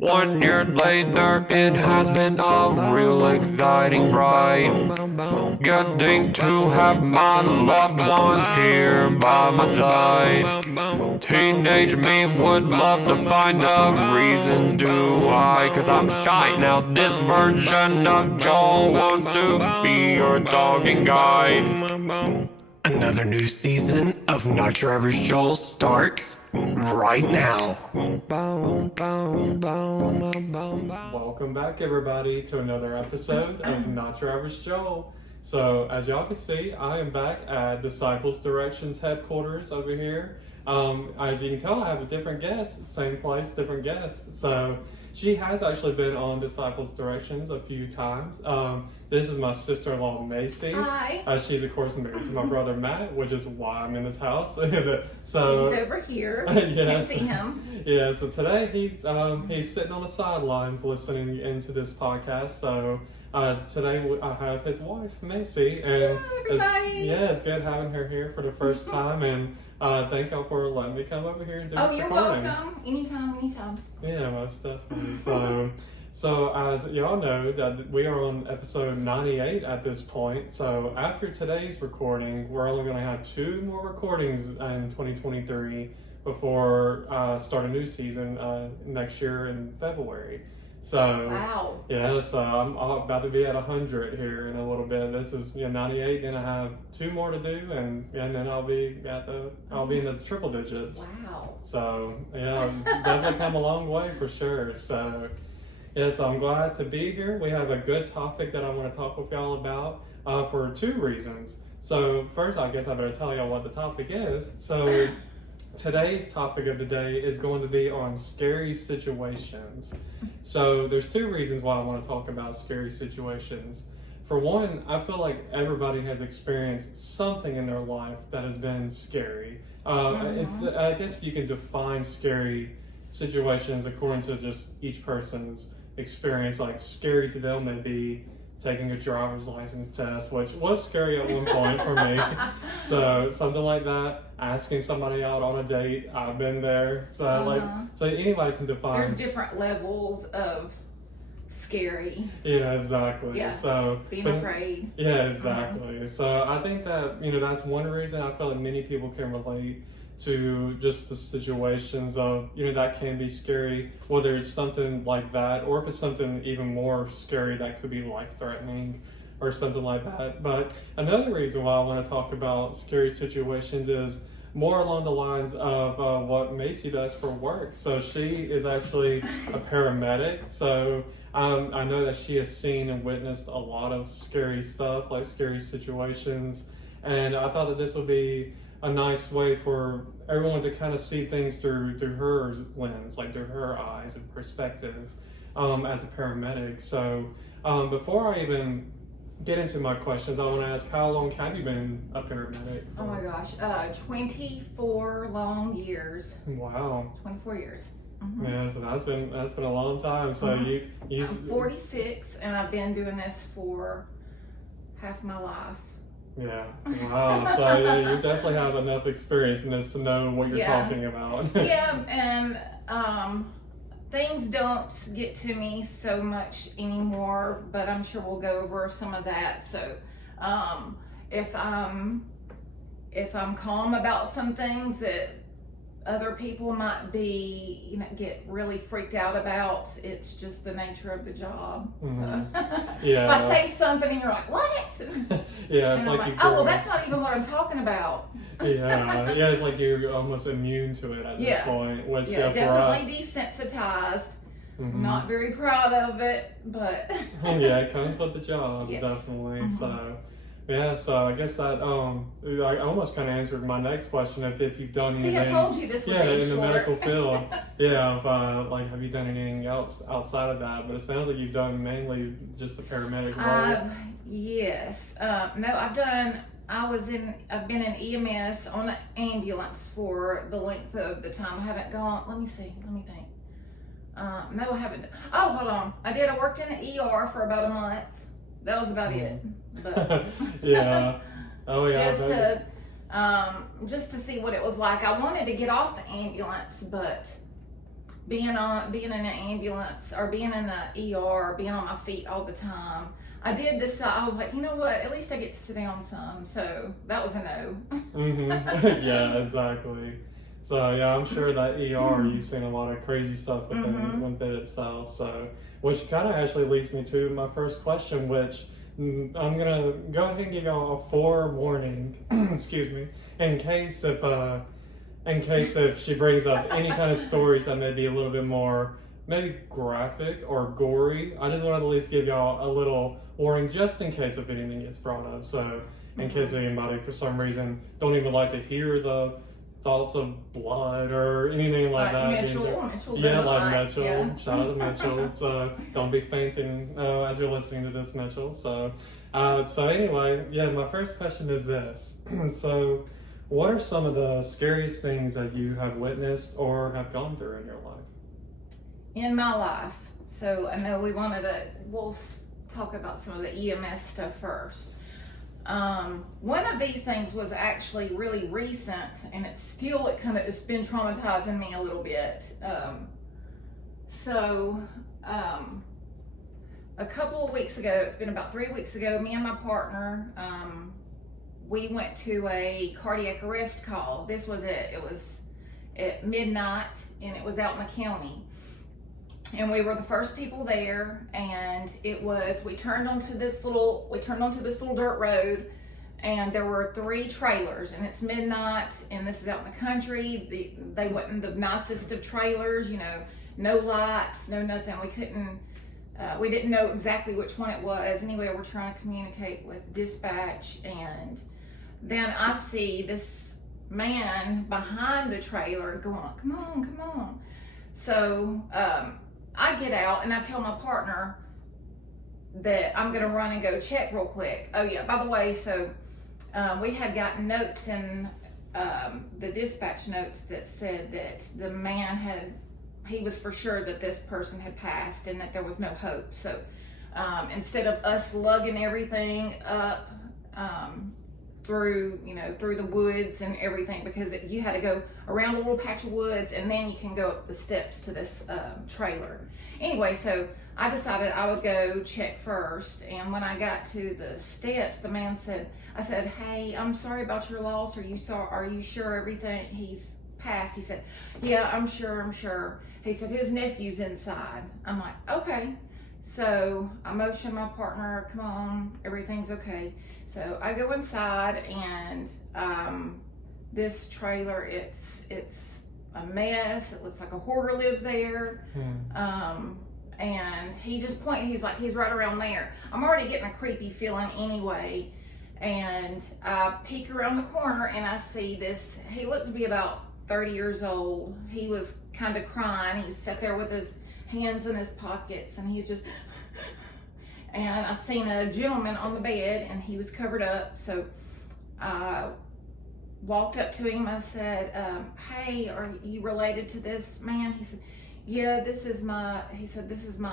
1 year later, it has been a real exciting ride. Getting to have my loved ones here by my side. Teenage me would love to find a reason to why, 'cause I'm shy now. This version of Joel wants to be your dog and guide. Another new season of Not Your Average Joel starts right now. Welcome back, everybody, to another episode of Not Your Average Joel. So, as y'all can see, I am back at Disciples Directions headquarters over here. As you can tell, I have a different guest, same place, different guest. So, she has actually been on Disciples Directions a few times. This is my sister-in-law, Maisie. Hi. She's, of course, married to my brother, Matt, which is why I'm in this house. So he's over here. Yes. Can't see him. Yeah, so today he's sitting on the sidelines listening into this podcast. So today I have his wife, Maisie. And everybody. It's good having her here for the first time. And thank y'all for letting me come over here and do this you're recording. welcome. Anytime. Yeah, most definitely. So as y'all know, that we are on episode 98 at this point. So after today's recording, we're only going to have 2 more recordings in 2023 before start a new season next year in February. So wow. Yeah, so I'm about to be at 100 here in a little bit. This is 98, and I have 2 more to do, and then I'll be in the triple digits. Wow. So yeah, definitely come a long way for sure. So yes, I'm glad to be here. We have a good topic that I want to talk with y'all about for 2 reasons. So first, I guess I better tell y'all what the topic is. So today's topic of the day is going to be on scary situations. So there's 2 reasons why I want to talk about scary situations. For one, I feel like everybody has experienced something in their life that has been scary. I guess you can define scary situations according to just each person's experience. Like scary to them may be taking a driver's license test, which was scary at one point for me. So something like that. Asking somebody out on a date, I've been there. So so anybody can define. There's different levels of scary. Yeah, exactly. Yeah. So being afraid. Yeah, exactly. So I think that that's one reason I feel like many people can relate to just the situations of that can be scary, whether it's something like that or if it's something even more scary that could be life-threatening or something like that. But another reason why I want to talk about scary situations is more along the lines of what Macy does for work. So she is actually a paramedic. So I know that she has seen and witnessed a lot of scary stuff, like scary situations. And I thought that this would be a nice way for everyone to kind of see things through her lens, like through her eyes and perspective as a paramedic. So before I even get into my questions, I want to ask, how long have you been a paramedic? Oh my gosh, 24 long years. Wow. 24 years. Yeah, so that's been a long time. So you I'm 46 and I've been doing this for half my life. Yeah. Wow. So you definitely have enough experience in this to know what you're talking about. Yeah, and things don't get to me so much anymore, but I'm sure we'll go over some of that. So if I'm calm about some things that other people might be, get really freaked out about, it's just the nature of the job. Mm-hmm. So Yeah. if I say something and you're like, what? Yeah, it's and I'm like oh, well, that's not even what I'm talking about. Yeah, it's like you're almost immune to it at this point. Which, for definitely us, desensitized. Not very proud of it, but yeah, it comes with the job, yes. Definitely. So I guess that I almost kind of answered my next question if you've done anything. See, I told you this would be in short. the medical field. Have you done anything else outside of that? But it sounds like you've done mainly just the paramedic role. Yes. No, I've been in EMS on an ambulance for the length of the time. I haven't gone. Let me think. No, I haven't. Oh, hold on. I worked in an ER for about a month. That was about it. But yeah. Oh yeah. Just to see what it was like. I wanted to get off the ambulance, but being in an ambulance or being in the ER, or being on my feet all the time, I did decide, I was like, you know what, at least I get to sit down some. So that was a no. Yeah, exactly. So yeah, I'm sure that ER, you've seen a lot of crazy stuff within itself. So, which kind of actually leads me to my first question, which I'm gonna go ahead and give y'all a forewarning, excuse me, in case if she brings up any kind of stories that may be a little bit more maybe graphic or gory. I just wanted to at least give y'all a little warning just in case if anything gets brought up. So in case anybody for some reason don't even like to hear the thoughts of blood or anything like that. Mitchell yeah, like Mitchell. Yeah. Shout out to Mitchell. So don't be fainting as you're listening to this, Mitchell. So anyway, yeah, my first question is this. So what are some of the scariest things that you have witnessed or have gone through in your life? In my life. So I know we'll talk about some of the EMS stuff first. One of these things was actually really recent, and it's been traumatizing me a little bit. A couple of weeks ago, it's been about 3 weeks ago, me and my partner, we went to a cardiac arrest call. This was it. It was at midnight, and it was out in the county. And we were the first people there, and we turned onto this little dirt road, and there were 3 trailers, and it's midnight, and this is out in the country. They went in the nicest of trailers, no lights, no nothing. We didn't know exactly which one it was. Anyway, we're trying to communicate with dispatch, and then I see this man behind the trailer going, come on. So, I get out and I tell my partner that I'm going to run and go check real quick. Oh yeah, by the way, so we had gotten notes in the dispatch notes that said that the man he was for sure that this person had passed and that there was no hope. So instead of us lugging everything up through the woods and everything, because you had to go around a little patch of woods and then you can go up the steps to this trailer. Anyway, so I decided I would go check first, and when I got to the steps, the man I said, hey, I'm sorry about your loss. Are you sure everything he's passed? He said, yeah, I'm sure. He said his nephew's inside. I'm like, okay. So I motioned my partner, come on, everything's okay. So I go inside, and this trailer, it's a mess. It looks like a hoarder lives there. And he just he's right around there. I'm already getting a creepy feeling anyway. And I peek around the corner and I see this, he looked to be about 30 years old. He was kind of crying. He sat there with his hands in his pockets, and he's just, and I seen a gentleman on the bed, and he was covered up. So I walked up to him. I said, hey, are you related to this man? He said, yeah, this is my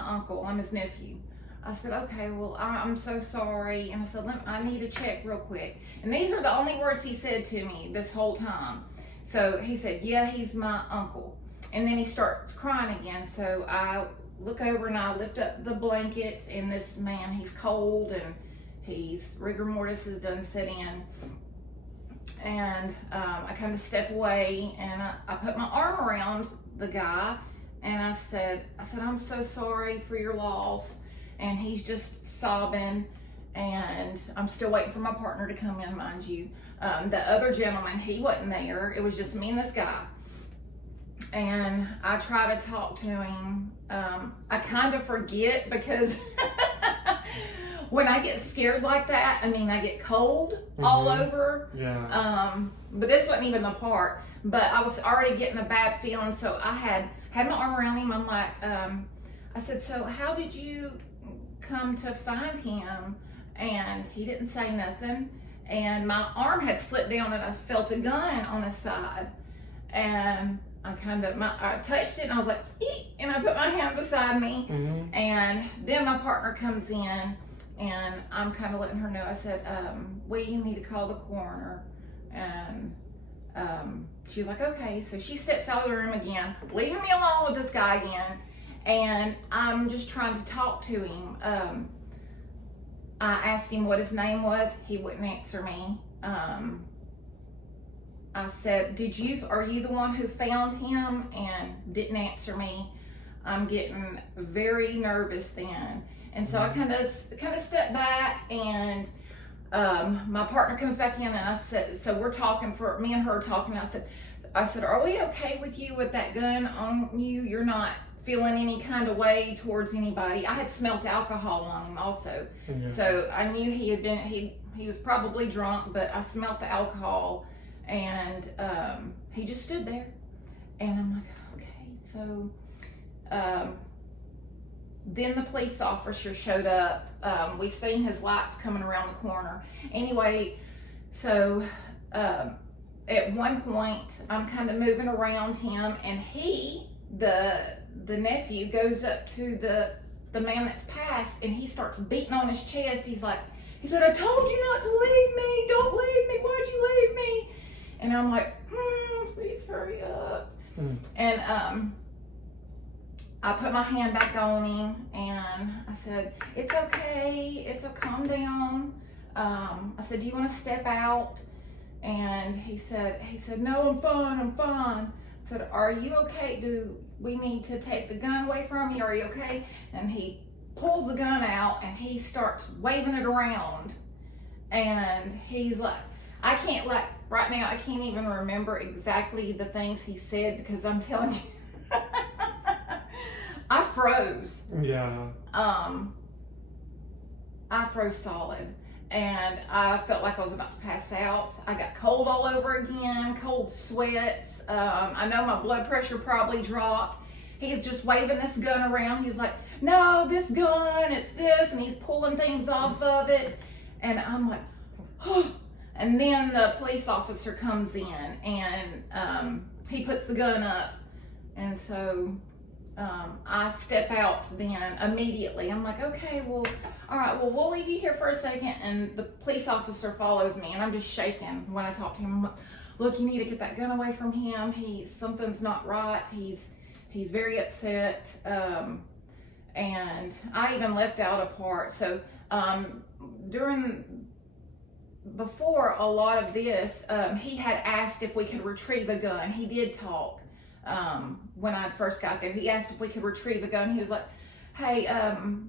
uncle. I'm his nephew. I said, okay, well, I'm so sorry. And I said, I need to check real quick. And these are the only words he said to me this whole time. So he said, yeah, he's my uncle. And then he starts crying again. So I look over and I lift up the blanket, and this man, he's cold, and rigor mortis has done set in. And I kind of step away, and I put my arm around the guy, and I said, I'm so sorry for your loss. And he's just sobbing, and I'm still waiting for my partner to come in, mind you. The other gentleman, he wasn't there. It was just me and this guy. And I try to talk to him. I kind of forget, because when I get scared like that, I get cold all over. Yeah. But this wasn't even the part. But I was already getting a bad feeling, so I had my arm around him. I'm like, I said, so how did you come to find him? And he didn't say nothing. And my arm had slipped down, and I felt a gun on his side. And I touched it, and I was like, eek, and I put my hand beside me. And then my partner comes in, and I'm kind of letting her know. I said, we need to call the coroner. And she's like, okay. So she steps out of the room again, leaving me alone with this guy again. And I'm just trying to talk to him. I asked him what his name was. He wouldn't answer me. I said, are you the one who found him? And didn't answer me. I'm getting very nervous then. And so I kind of stepped back, and my partner comes back in, and I said, so we're talking, for me and her talking. I said, are we okay with you with that gun on you? You're not feeling any kind of way towards anybody? I had smelt alcohol on him also. Yeah. So I knew he was probably drunk, but I smelt the alcohol, and he just stood there. And I'm like, okay. So then the police officer showed up. We seen his lights coming around the corner. Anyway, so at one point, I'm kind of moving around him, and the nephew, goes up to the man that's passed, and he starts beating on his chest. He said, I told you not to leave me. Don't leave me. Why'd you leave me? And I'm like, please hurry up. And I put my hand back on him, and I said, it's okay, calm down. I said, do you want to step out? And he said, no, I'm fine. I said, are you okay? Do we need to take the gun away from you? Are you okay? And he pulls the gun out, and he starts waving it around. And he's like, right now, I can't even remember exactly the things he said, because I'm telling you, I froze. Yeah. I froze solid, and I felt like I was about to pass out. I got cold all over again, cold sweats. I know my blood pressure probably dropped. He's just waving this gun around. He's like, no, this gun, it's this, and he's pulling things off of it. And I'm like, oh. And then the police officer comes in, and he puts the gun up. And so I step out then immediately. I'm like, okay, well, all right, well, we'll leave you here for a second. And the police officer follows me, and I'm just shaking when I talk to him. I'm like, look, you need to get that gun away from him. Something's not right. He's very upset. And I even left out a part. So before a lot of this, he had asked if we could retrieve a gun. He did talk. When I first got there, he asked if we could retrieve a gun. He was like, hey,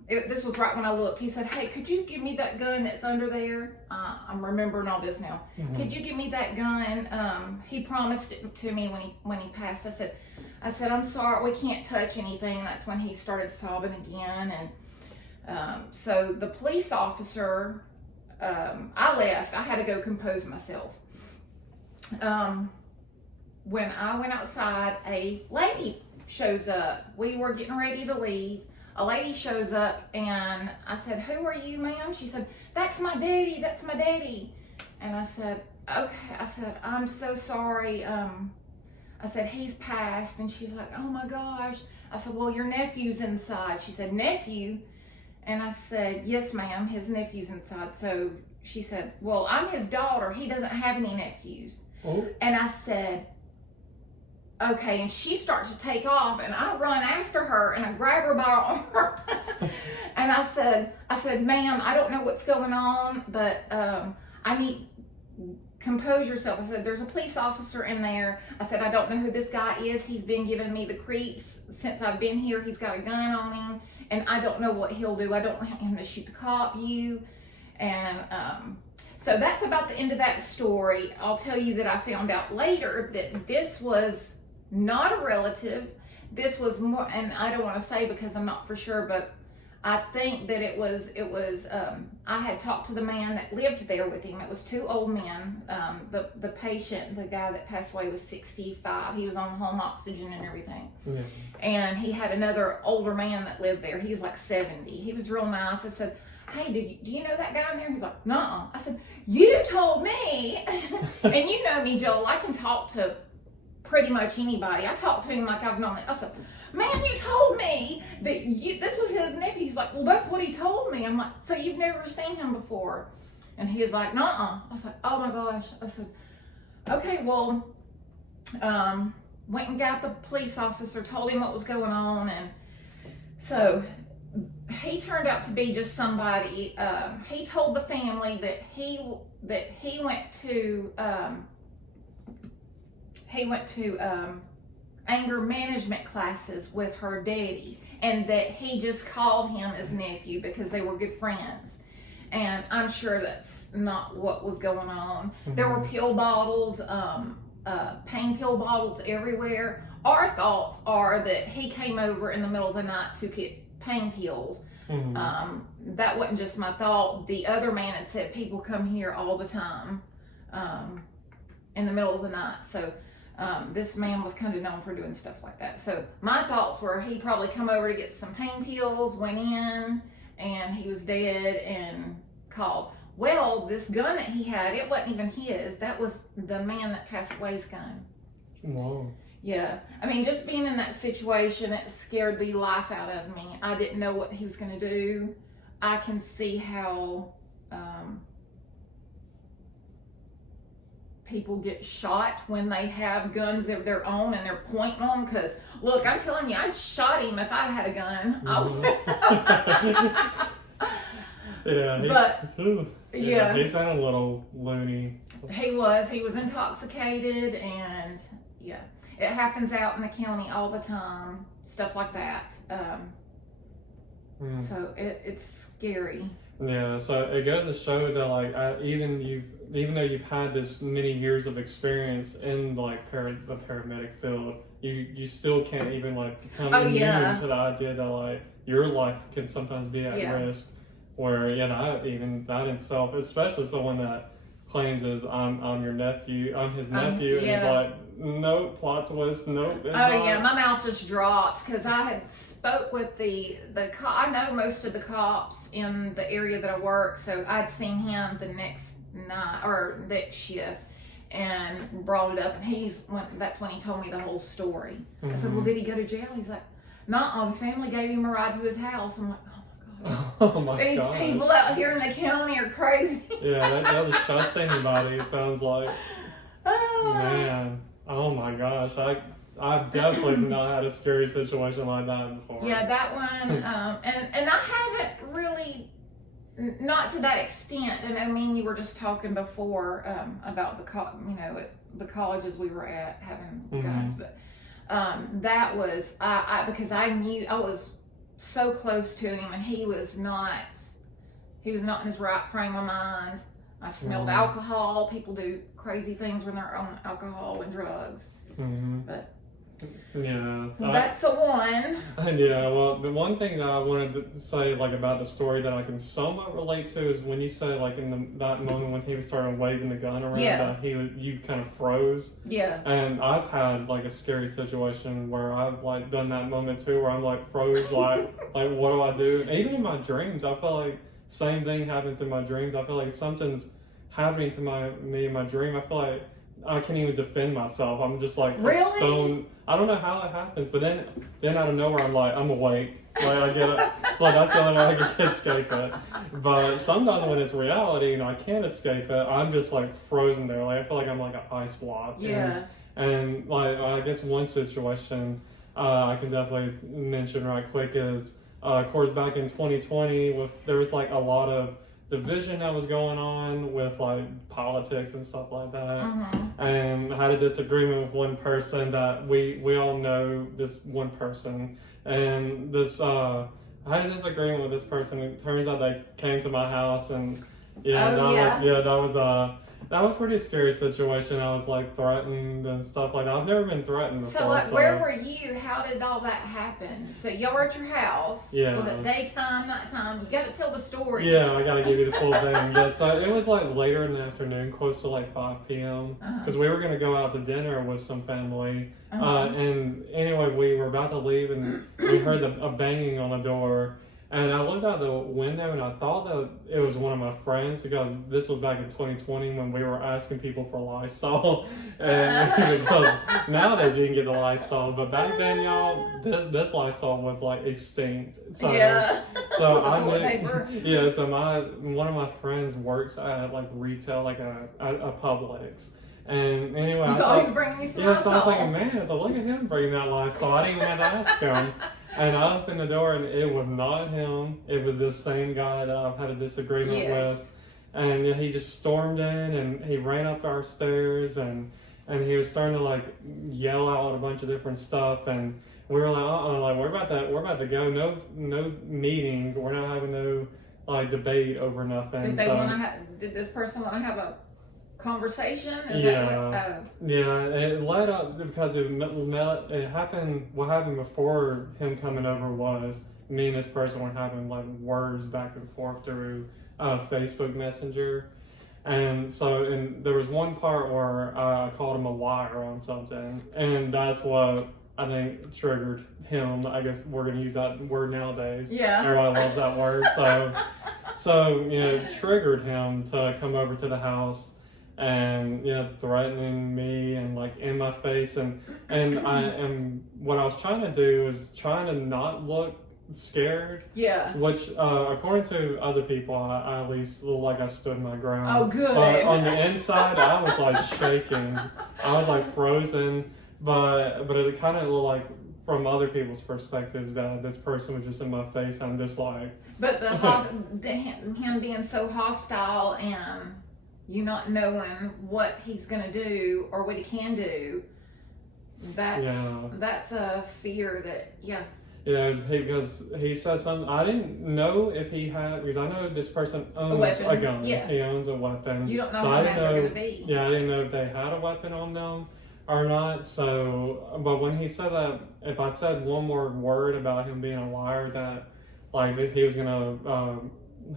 this was right when I looked. He said, hey, could you give me that gun that's under there? I'm remembering all this now. Mm-hmm. Could you give me that gun? He promised it to me when he passed. I said, I'm sorry, we can't touch anything. That's when he started sobbing again. And so the police officer, I left. I had to go compose myself. When I went outside, a lady shows up. We were getting ready to leave. A lady shows up, and I said, who are you, ma'am? She said, that's my daddy, that's my daddy. And I said, okay. I said, I'm so sorry. I said, he's passed. And she's like, oh my gosh. I said, well, your nephew's inside. She said, nephew? And I said, yes, ma'am, his nephew's inside. So she said, well, I'm his daughter. He doesn't have any nephews. Oh. And I said, okay. And she starts to take off, and I run after her, and I grab her by her arm. And I said, ma'am, I don't know what's going on, but I need, compose yourself. I said, there's a police officer in there. I said, I don't know who this guy is. He's been giving me the creeps since I've been here. He's got a gun on him, and I don't know what he'll do. I don't want him to shoot the cop, and so that's about the end of that story. I'll tell you that I found out later that this was not a relative. This was more, and I don't want to say because I'm not for sure, but I think that it was, I had talked to the man that lived there with him. It was two old men. The patient, the guy that passed away, was 65. He was on home oxygen and everything. Yeah. And he had another older man that lived there. He was like 70. He was real nice. I said, hey, do you know that guy in there? He's like, nuh-uh. I said, you told me. And you know me, Joel, I can talk to pretty much anybody. I talked to him like I've known it. I said, man, you told me that this was his nephew. He's like, well, that's what he told me. I'm like, so you've never seen him before? And he was like, nuh-uh. I was like, oh my gosh. I said, okay, well, went and got the police officer, told him what was going on, and so he turned out to be just somebody. He told the family that he went to anger management classes with her daddy, and that he just called him his nephew because they were good friends. And I'm sure that's not what was going on. Mm-hmm. There were pill bottles, pain pill bottles everywhere. Our thoughts are that he came over in the middle of the night to get pain pills. Mm-hmm. That wasn't just my thought. The other man had said people come here all the time in the middle of the night. So this man was kind of known for doing stuff like that. So my thoughts were he probably come over to get some pain pills, went in, and he was dead, and called. Well, this gun that he had, it wasn't even his. That was the man that passed away's gun. Whoa. Yeah. I mean, just being in that situation, it scared the life out of me. I didn't know what he was going to do. I can see how people get shot when they have guns of their own and they're pointing them. Because, look, I'm telling you, I'd shot him if I'd had a gun. Yeah, he sounded a little loony. He was intoxicated, and yeah, it happens out in the county all the time, stuff like that. So it's scary. Yeah, so it goes to show that like even though you've had this many years of experience in like the paramedic field, you still can't even like become immune to the idea that like your life can sometimes be at risk. Where that in itself, especially someone that claims as I'm your nephew, I'm his nephew, and he's like, nope, plot twist, nope. Yeah, my mouth just dropped because I had spoke with the I know most of the cops in the area that I work, so I'd seen him the next night or next shift and brought it up, and that's when he told me the whole story. I said, well, did he go to jail? He's like, nah, the family gave him a ride to his house. I'm like, oh my these gosh. people out here in the county are crazy. Yeah, they'll just trust anybody, it sounds like. Man, oh my gosh, I've definitely not had a scary situation like that before. Yeah, that one, and I haven't really, not to that extent. And I mean, you were just talking before about the colleges we were at having guns, but that was because I knew I was so close to him, and he was not in his right frame of mind. I smelled alcohol. People do crazy things when they're on alcohol and drugs. But yeah, that's a one. Yeah, well, the one thing that I wanted to say like about the story that I can somewhat relate to is when you say like in that moment when he was starting waving the gun around, that you kind of froze. Yeah. And I've had like a scary situation where I've like done that moment too, where I'm like froze, like what do I do? And even in my dreams, I feel like same thing happens in my dreams. I feel like if something's happening to me in my dream, I feel like I can't even defend myself. I'm just like a stone. I don't know how it happens, but then out of nowhere I'm awake. Like I get it. It's like that's the only way I can escape it. But sometimes when it's reality and I can't escape it, I'm just like frozen there. Like I feel like I'm like an ice block. Yeah. And like I guess one situation I can definitely mention right quick is of course back in 2020 there was like a lot of division that was going on with like politics and stuff like that. And I had a disagreement with one person that we all know this one person, and this I had a disagreement with this person. It turns out they came to my house, and that was a pretty scary situation. I was like threatened and stuff like that. I've never been threatened before. So like, where were you? How did all that happen? So y'all were at your house. Yeah. Was it daytime, nighttime? You got to tell the story. Yeah, I got to give you the full thing. Yeah, so it was like later in the afternoon, close to like 5 p.m. Because we were going to go out to dinner with some family. And anyway, we were about to leave, and we heard a banging on the door. And I looked out the window and I thought that it was one of my friends, because this was back in 2020 when we were asking people for Lysol. And because nowadays you can get the Lysol, but back then, y'all, this Lysol was like extinct. So, so I knew, so one of my friends works at like retail, like a Publix. And anyway, You I thought he was thought, bringing you some yeah, so I was Lysol. like, man, so look at him bringing that Lysol. I didn't even have to ask him. And I opened the door, and it was not him. It was this same guy that I've had a disagreement Yes. with. And he just stormed in, and he ran up our stairs, and he was starting to like yell out a bunch of different stuff. And we were like, like we're about to go. No meeting. We're not having no like debate over nothing. Did this person want to have a conversation? Yeah. Yeah, it led up because it happened. What happened before him coming over was me and this person were having like words back and forth through Facebook Messenger, and there was one part where I called him a liar on something, and that's what I think triggered him. I guess we're gonna use that word nowadays. Yeah. Everybody loves that word, so it triggered him to come over to the house. And threatening me and like in my face, and what I was trying to do is trying to not look scared. Yeah. Which according to other people, I at least looked like I stood my ground. Oh, good. But on the inside, I was like shaking. I was like frozen. But it kind of looked like from other people's perspectives that this person was just in my face. I'm just like. But him being so hostile and you not knowing what he's gonna do or what he can do, that's a fear that Yeah, because he said something. I didn't know if he had, because I know this person owns a gun. Yeah. He owns a weapon. You don't know so how bad they're gonna be. Yeah, I didn't know if they had a weapon on them or not. So, but when he said that, if I said one more word about him being a liar, that like he was gonna,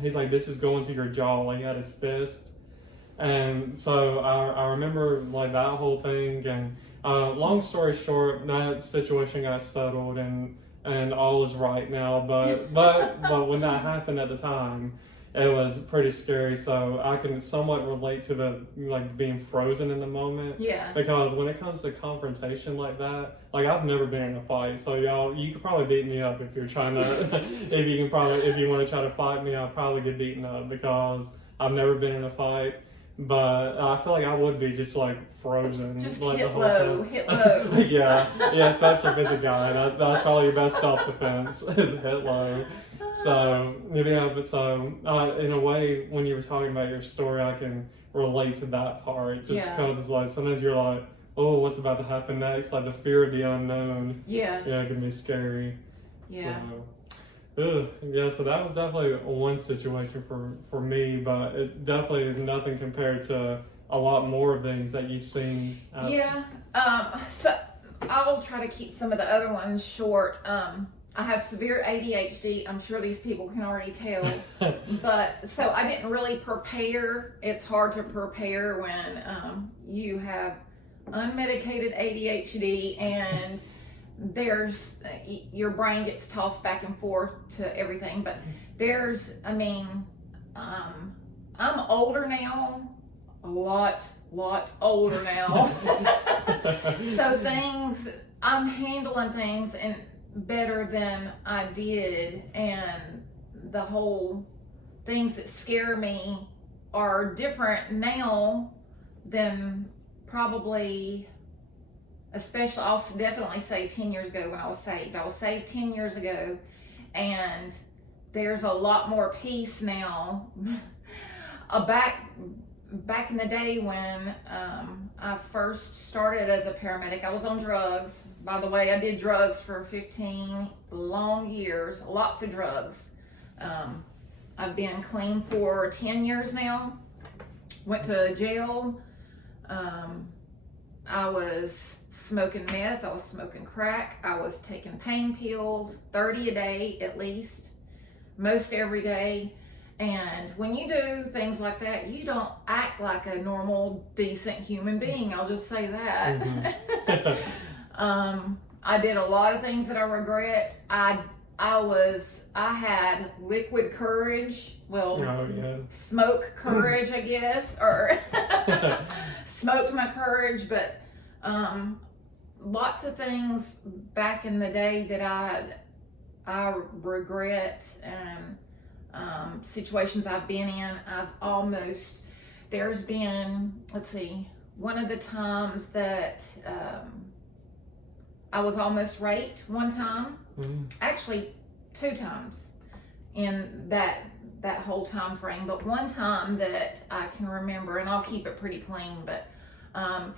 he's like, this is going to your jaw. Like he had his fist. And so I remember like that whole thing, and long story short, that situation got settled and all is right now. But when that happened at the time, it was pretty scary. So I can somewhat relate to the like being frozen in the moment. Yeah. Because when it comes to confrontation like that, like I've never been in a fight, so y'all, you could probably beat me up if you're trying to. if you want to try to fight me, I'll probably get beaten up because I've never been in a fight. But I feel like I would be just like frozen. Just like, hit the whole low, time. hit low. yeah, especially if it's a guy. That's probably your best self-defense is hit low. So, in a way, when you were talking about your story, I can relate to that part. Just because it's like, sometimes you're like, oh, what's about to happen next? Like the fear of the unknown. Yeah. Yeah, it can be scary. Yeah. So that was definitely one situation for me, but it definitely is nothing compared to a lot more things that you've seen. So I'll try to keep some of the other ones short. I have severe ADHD. I'm sure these people can already tell. But so I didn't really prepare. It's hard to prepare when you have unmedicated ADHD and your brain gets tossed back and forth to everything. But I'm older now, a lot older now. So I'm handling things and better than I did, and the whole things that scare me are different now than probably, especially I'll definitely say 10 years ago when I was saved. I was saved 10 years ago, and there's a lot more peace now. Back in the day when I first started as a paramedic, I was on drugs. By the way, I did drugs for 15 long years, lots of drugs. I've been clean for 10 years now. Went to jail. I was smoking meth, I was smoking crack, I was taking pain pills, 30 a day at least, most every day. And when you do things like that, you don't act like a normal, decent human being. I'll just say that. Mm-hmm. I did a lot of things that I regret. I had liquid courage. Well, smoke courage, I guess, or smoked my courage. But lots of things back in the day that I regret, and situations I've been in. There's been, one of the times that I was almost raped one time, actually 2 times in that whole time frame, but one time that I can remember, and I'll keep it pretty clean, but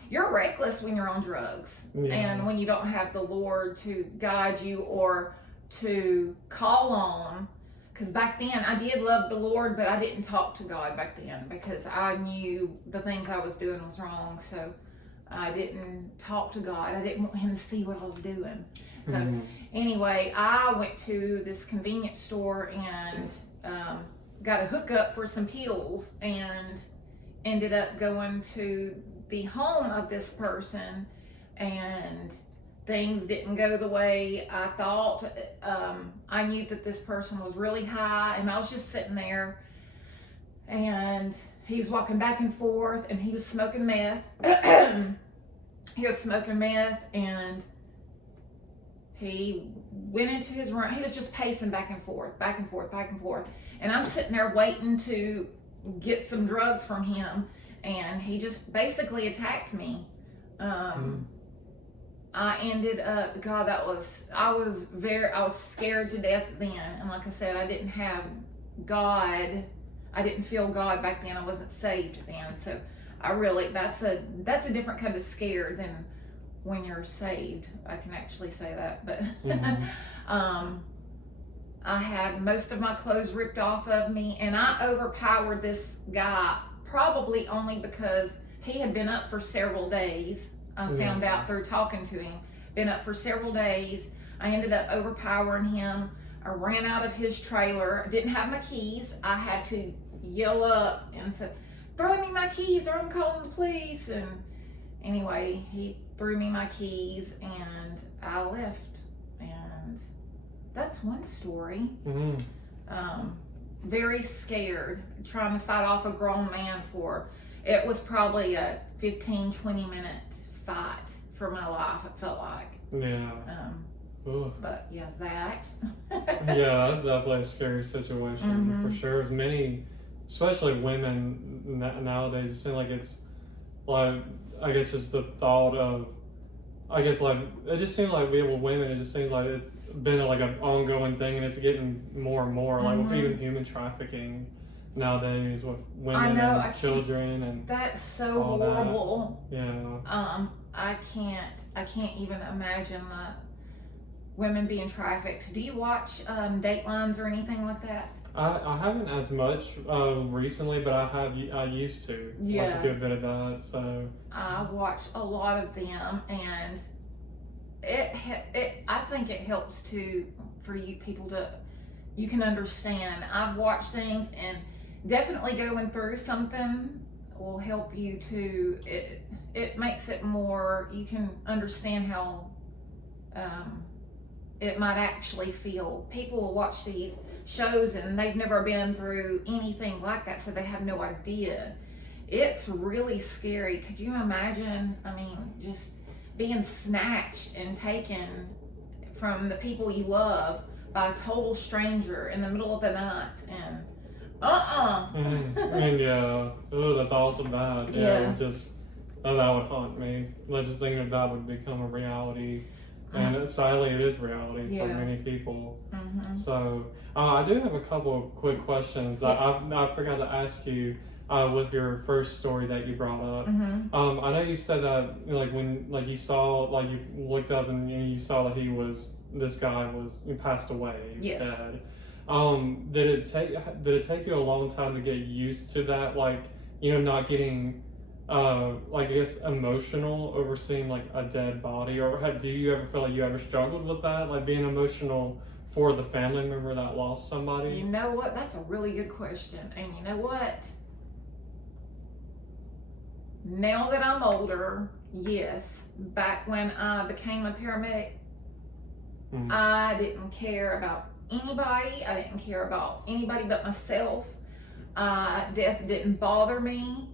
you're reckless when you're on drugs, and when you don't have the Lord to guide you or to call on. Because back then I did love the Lord, but I didn't talk to God back then because I knew the things I was doing was wrong. So I didn't talk to God. I didn't want him to see what I was doing. So anyway, I went to this convenience store and got a hookup for some pills and ended up going to the home of this person, and things didn't go the way I thought. I knew that this person was really high, and I was just sitting there, and he was walking back and forth, and he was smoking meth. He was smoking meth, and he went into his room. He was just pacing back and forth, back and forth, back and forth. And I'm sitting there waiting to get some drugs from him, and he just basically attacked me. I ended up, God, I was scared to death then. And like I said, I didn't have God. I didn't feel God back then. I wasn't saved then. So that's a different kind of scared than when you're saved. I can actually say that. But I had most of my clothes ripped off of me, and I overpowered this guy probably only because he had been up for several days. I found out through talking to him. Been up for several days. I ended up overpowering him. I ran out of his trailer. I didn't have my keys. I had to yell up and say, "Throw me my keys or I'm calling the police." And anyway, he threw me my keys and I left. And that's one story. Very scared, trying to fight off a grown man it was probably a 15-20 minute fight for my life, it felt like. But yeah, that. Yeah, that's definitely a scary situation for sure. As many, especially women nowadays, it seems like it's like, I guess just the thought of, it just seems like with women, it just seems like it's been like an ongoing thing, and it's getting more and more, like with even human trafficking nowadays with women and children, and that's so horrible. That. I can't even imagine women being trafficked. Do you watch Datelines or anything like that? I haven't as much recently, but I used to watch a good bit of that. So I watch a lot of them, and I think it helps for you people you can understand. I've watched things, and definitely going through something will help you to. It makes it more. You can understand how it might actually feel. People will watch these shows and they've never been through anything like that, so they have no idea. It's really scary. Could you imagine? I mean, just being snatched and taken from the people you love by a total stranger in the middle of the night, and and the thoughts of that, that would haunt me. Just thinking of that would become a reality, and sadly, it is reality for many people. So, I do have a couple of quick questions that I forgot to ask you. With your first story that you brought up, I know you said that when you saw, you looked up and you saw that this guy passed away, dead. Did it take you a long time to get used to that, not getting I guess emotional over seeing a dead body, or do you ever feel like you ever struggled with that, being emotional for the family member that lost somebody? You know what? That's a really good question. And you know what? Now that I'm older, yes. Back when I became a paramedic, I didn't care about anybody. I didn't care about anybody but myself. Death didn't bother me.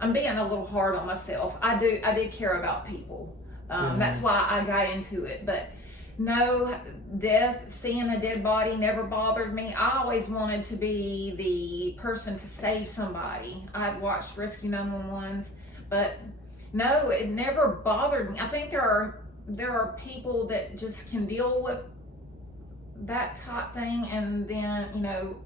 I'm being a little hard on myself. I did care about people. That's why I got into it. But No, seeing a dead body never bothered me. I always wanted to be the person to save somebody. I'd watched Rescue 911s, but no, it never bothered me. I think there are people that just can deal with that type thing, and then, you know,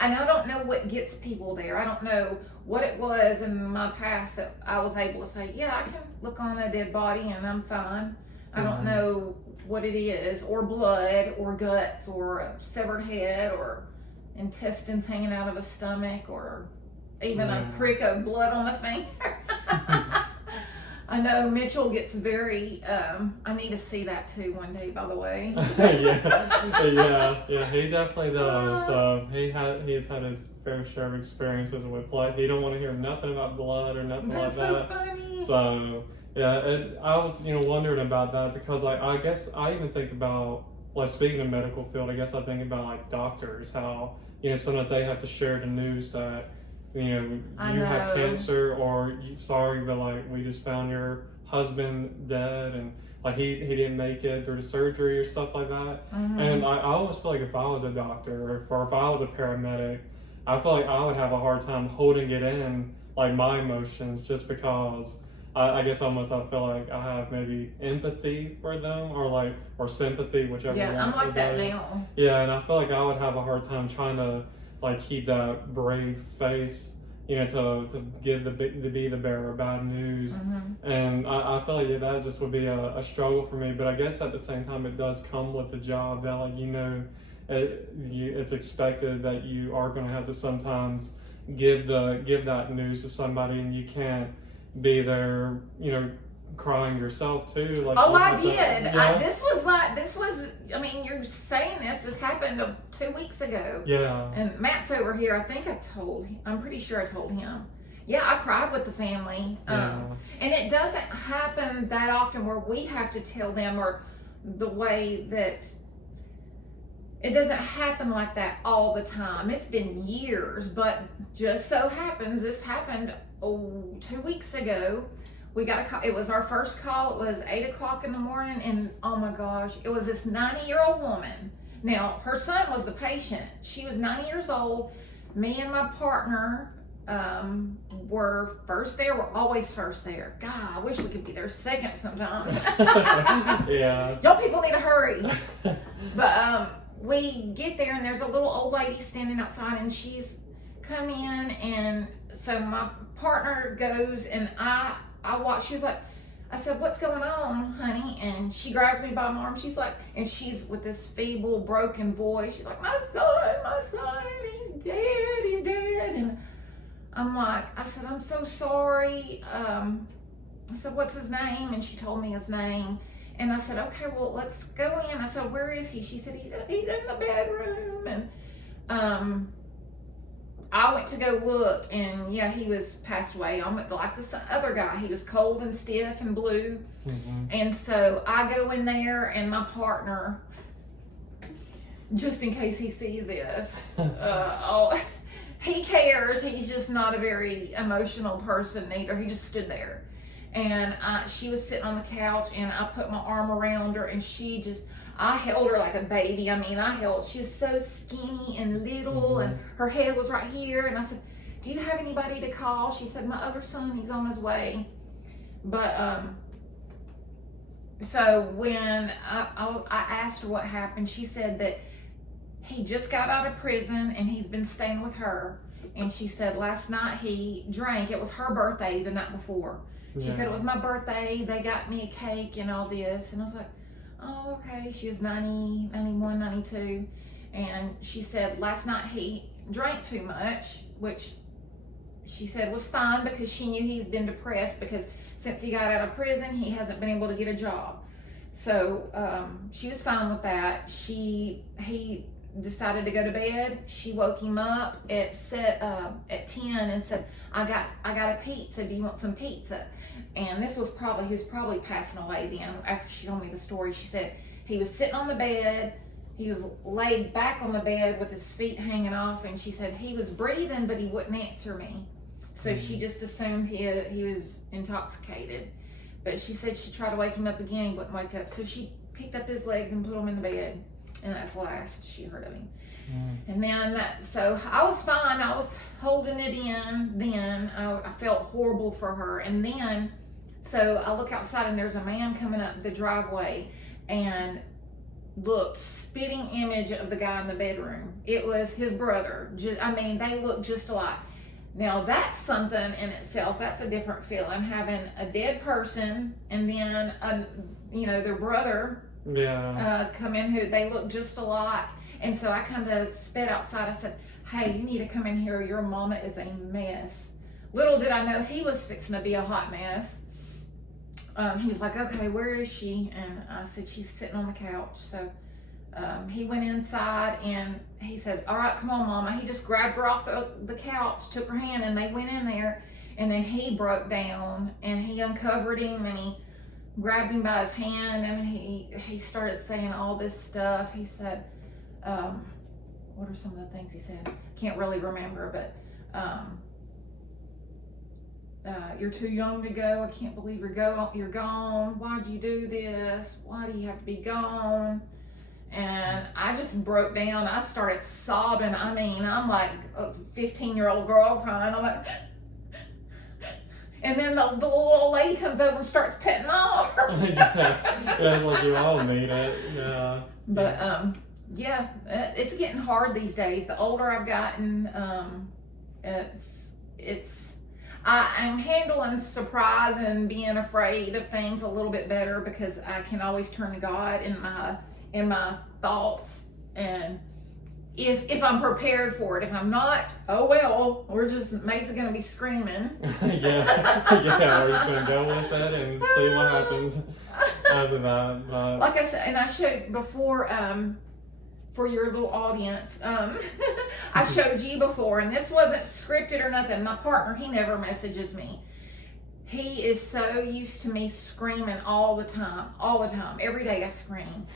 and I don't know what gets people there. I don't know what it was in my past that I was able to say, yeah, I can look on a dead body and I'm fine. I don't know what it is, or blood, or guts, or a severed head, or intestines hanging out of a stomach, or even a prick of blood on the finger. I know Mitchell gets very, I need to see that too one day, by the way. yeah, he definitely does. He has had his fair share of experiences with blood. He don't want to hear nothing about blood or nothing That's like that. so funny. So, yeah, I was, wondering about that because I guess I even think about, like, speaking of medical field, I guess I think about, like, doctors, how, sometimes they have to share the news that, you have cancer, or sorry, but like we just found your husband dead, and like he didn't make it through the surgery or stuff like that. And I always feel like if I was a doctor or if I was a paramedic, I feel like I would have a hard time holding it in, like my emotions, just because I guess almost I feel like I have maybe empathy for them, or sympathy, whichever. Yeah, I'm like that now. Yeah, and I feel like I would have a hard time trying to, like, keep that brave face, to be the bearer of bad news. And I feel like that just would be a struggle for me. But I guess at the same time, it does come with the job that, like, it's expected that you are going to have to sometimes give that news to somebody, and you can't be there, crying yourself too. Like, oh, I did. This was. I mean, you're saying this happened 2 weeks ago. Yeah. And Matt's over here. I'm pretty sure I told him. Yeah, I cried with the family. And it doesn't happen that often where we have to tell them, or the way that it doesn't happen like that all the time. It's been years, but just so happens this happened 2 weeks ago. We got a call. It was our first call. It was 8 o'clock in the morning, and oh my gosh, it was this 90-year-old woman. Now, her son was the patient. She was 90 years old. Me and my partner were first there. We're always first there. God, I wish we could be there second sometimes. Yeah. Y'all people need to hurry. But we get there, and there's a little old lady standing outside, and she's come in, and so my partner goes, and I watched. She was like, I said, what's going on, honey? And she grabs me by my arm. She's like, and she's with this feeble, broken voice. She's like, my son, he's dead. And I'm like, I said, I'm so sorry. I said, what's his name? And she told me his name. And I said, okay, well, let's go in. I said, where is he? She said, he's in the bedroom. And I went to go look, and yeah, he was passed away. Like the other guy, he was cold and stiff and blue. And so I go in there, and my partner, just in case he sees this, he cares. He's just not a very emotional person either. He just stood there, and she was sitting on the couch, and I put my arm around her, and I held her like a baby. I mean, she was so skinny and little, and her head was right here. And I said, do you have anybody to call? She said, my other son, he's on his way. But, so when I asked her what happened, she said that he just got out of prison, and he's been staying with her. And she said last night he drank. It was her birthday the night before. She said, it was my birthday. They got me a cake and all this. And I was like, oh, okay. She was 90, 91, 92. And she said last night he drank too much, which she said was fine because she knew he's been depressed because since he got out of prison, he hasn't been able to get a job. So she was fine with that. He decided to go to bed. She woke him up at 10 and said, I got a pizza. Do you want some pizza? And he was probably passing away then. After she told me the story, she said he was sitting on the bed. He was laid back on the bed with his feet hanging off, and she said he was breathing, but he wouldn't answer me. So she just assumed he was intoxicated. But she said she tried to wake him up again. He wouldn't wake up. So she picked up his legs and put him in the bed. And that's the last she heard of him. And then so I was fine. I was holding it in. Then I felt horrible for her. And then, so I look outside and there's a man coming up the driveway and looked spitting image of the guy in the bedroom. It was his brother. They look just alike. Now that's something in itself. That's a different feeling, having a dead person and then their brother come in who they look just alike. And so I kind of sped outside. I said, hey, you need to come in here. Your mama is a mess. Little did I know he was fixing to be a hot mess. He was like, okay, where is she? And I said, she's sitting on the couch. So he went inside and he said, all right, come on, mama. He just grabbed her off the couch, took her hand, and they went in there. And then he broke down and he uncovered him and he grabbed him by his hand and he started saying all this stuff. He said, what are some of the things he said? Can't really remember, but you're too young to go. I can't believe you're gone. Why'd you do this? Why do you have to be gone? And I just broke down. I started sobbing. I mean, I'm like a 15-year-old girl crying. I'm like, and then the little old lady comes over and starts petting my arm. It's like you all need it. Yeah. But it's getting hard these days. The older I've gotten, I'm handling surprise and being afraid of things a little bit better because I can always turn to God in my thoughts, and if I'm prepared for it. If I'm not, oh well, Maisie's gonna be screaming. yeah, we're just gonna go with it and see what happens after that. But like I said, and I showed before, for your little audience, I showed you before, and this wasn't scripted or nothing. My partner, he never messages me. He is so used to me screaming all the time. Every day I scream.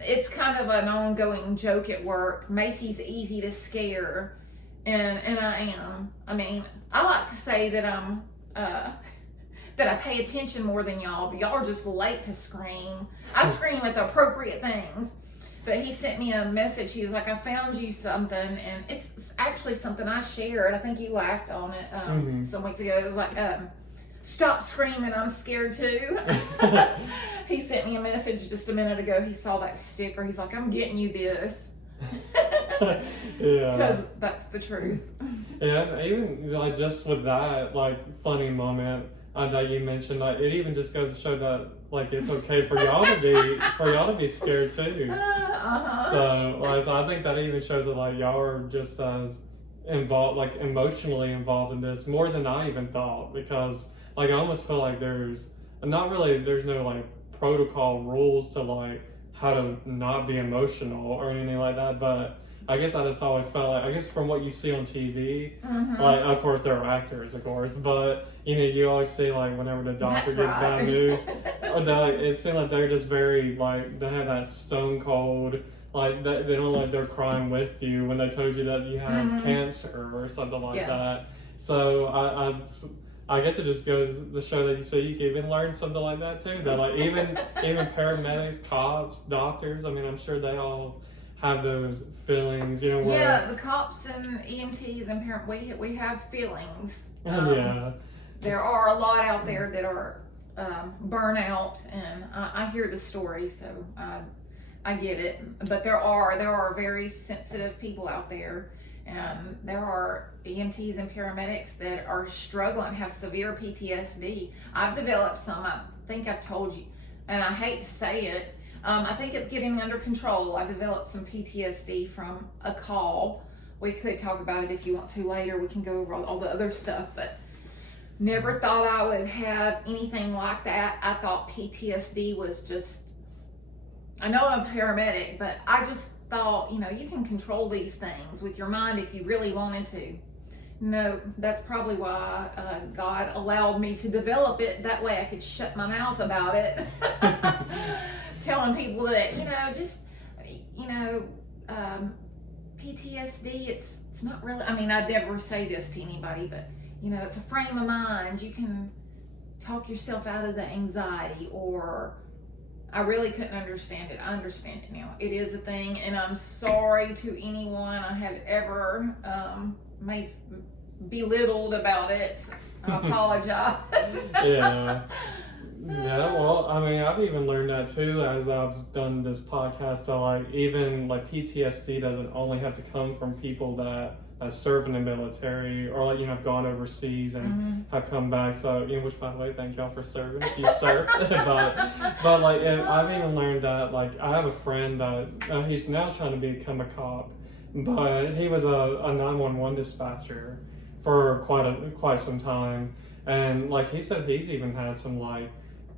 It's kind of an ongoing joke at work. Maisie's easy to scare, and I am. I mean, I like to say that I'm that I pay attention more than y'all, but y'all are just late to scream. I scream at the appropriate things. But he sent me a message. He was like, I found you something, and it's actually something I shared. I think you laughed on it some weeks ago. It was like, stop screaming, I'm scared too. He sent me a message just a minute ago. He saw that sticker. He's like, I'm getting you this. Because that's the truth. Yeah, even like just with that funny moment that you mentioned, it even just goes to show that it's okay for y'all to be scared too. So I think that even shows that y'all are just as involved, emotionally involved in this more than I even thought, because I almost feel like there's no protocol rules to how to not be emotional or anything like that, but I guess I just always felt I guess from what you see on TV, of course there are actors, of course, but you always see whenever the doctor gives bad news, it seems like they're just very they have that stone cold, they don't they're crying with you when they told you that you have cancer or something like that. So I guess it just goes to show that you can even learn something like that too. That even paramedics, cops, doctors, I mean, I'm sure they all have those feelings, where the cops and EMTs and we have feelings. There are a lot out there that are burnout, and I hear the story, so I get it. But there are very sensitive people out there, and there are EMTs and paramedics that are struggling, have severe PTSD. I've developed some. I think I've told you, and I hate to say it. I think it's getting under control. I developed some PTSD from a call. We could talk about it if you want to later. We can go over all the other stuff, but never thought I would have anything like that. I thought PTSD was just, I know I'm a paramedic, but I just thought, you can control these things with your mind if you really wanted to. No, that's probably why God allowed me to develop it. That way I could shut my mouth about it. Telling people that, PTSD, it's not really, I mean, I'd never say this to anybody, but, it's a frame of mind. You can talk yourself out of the anxiety, or I really couldn't understand it. I understand it now. It is a thing, and I'm sorry to anyone I had ever made belittled about it. I apologize. Yeah. Yeah, well, I mean, I've even learned that too as I've done this podcast. So, like, even like PTSD doesn't only have to come from people that serve in the military or like have gone overseas and have come back. So, which by the way, thank y'all for serving if you served. but like, and I've even learned that like I have a friend that he's now trying to become a cop, but he was a 911 dispatcher for quite some time, and like he said, he's even had some like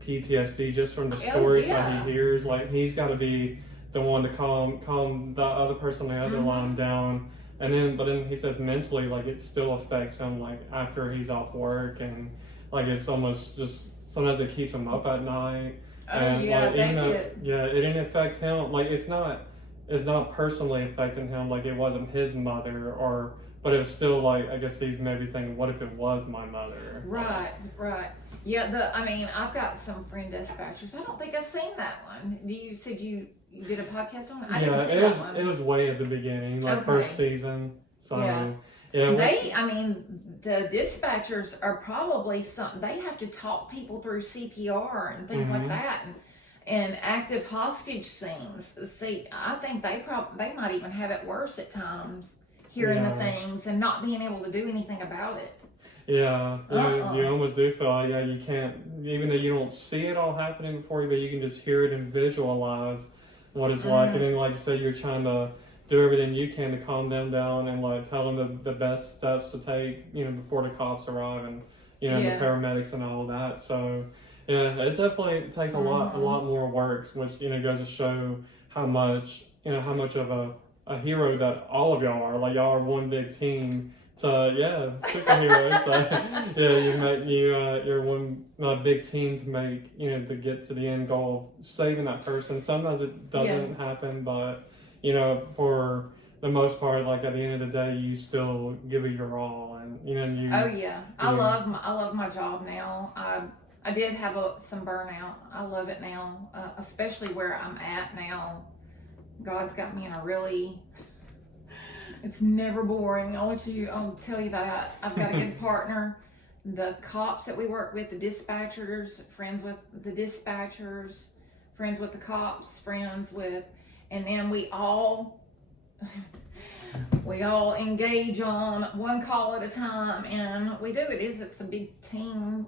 PTSD just from the stories that he hears. Like he's got to be the one to calm the other person on the other line down, and then he said mentally like it still affects him like after he's off work, and like it's almost just sometimes it keeps him up at night. And like it didn't affect him. Like it's not personally affecting him. Like it wasn't his mother but it was still like I guess he's maybe thinking, what if it was my mother? Right. Yeah, I mean, I've got some friend dispatchers. I don't think I've seen that one. You said you did a podcast on it? I didn't see that one. It was way at the beginning, like first season. So yeah, the dispatchers are probably they have to talk people through CPR and things like that, and active hostage scenes. See, I think they might even have it worse at times, hearing the things and not being able to do anything about it. Yeah, you almost do feel like you can't, even though you don't see it all happening before you, but you can just hear it and visualize what it's like. And then, like you said, you're trying to do everything you can to calm them down and like tell them the best steps to take, before the cops arrive and the paramedics and all of that. So yeah, it definitely takes a lot more work, which goes to show how much of a hero that all of y'all are. Like y'all are one big team. So superheroes. So you're one big team to make to get to the end goal of saving that person. Sometimes it doesn't happen, but for the most part, like at the end of the day, you still give it your all, and I love my job now. I did have some burnout. I love it now, especially where I'm at now. God's got me in a really. It's never boring. I'll tell you that. I've got a good partner. The cops that we work with, the dispatchers, friends with the dispatchers, friends with the cops, friends with, and then we all engage on one call at a time, and we do it. It's a big team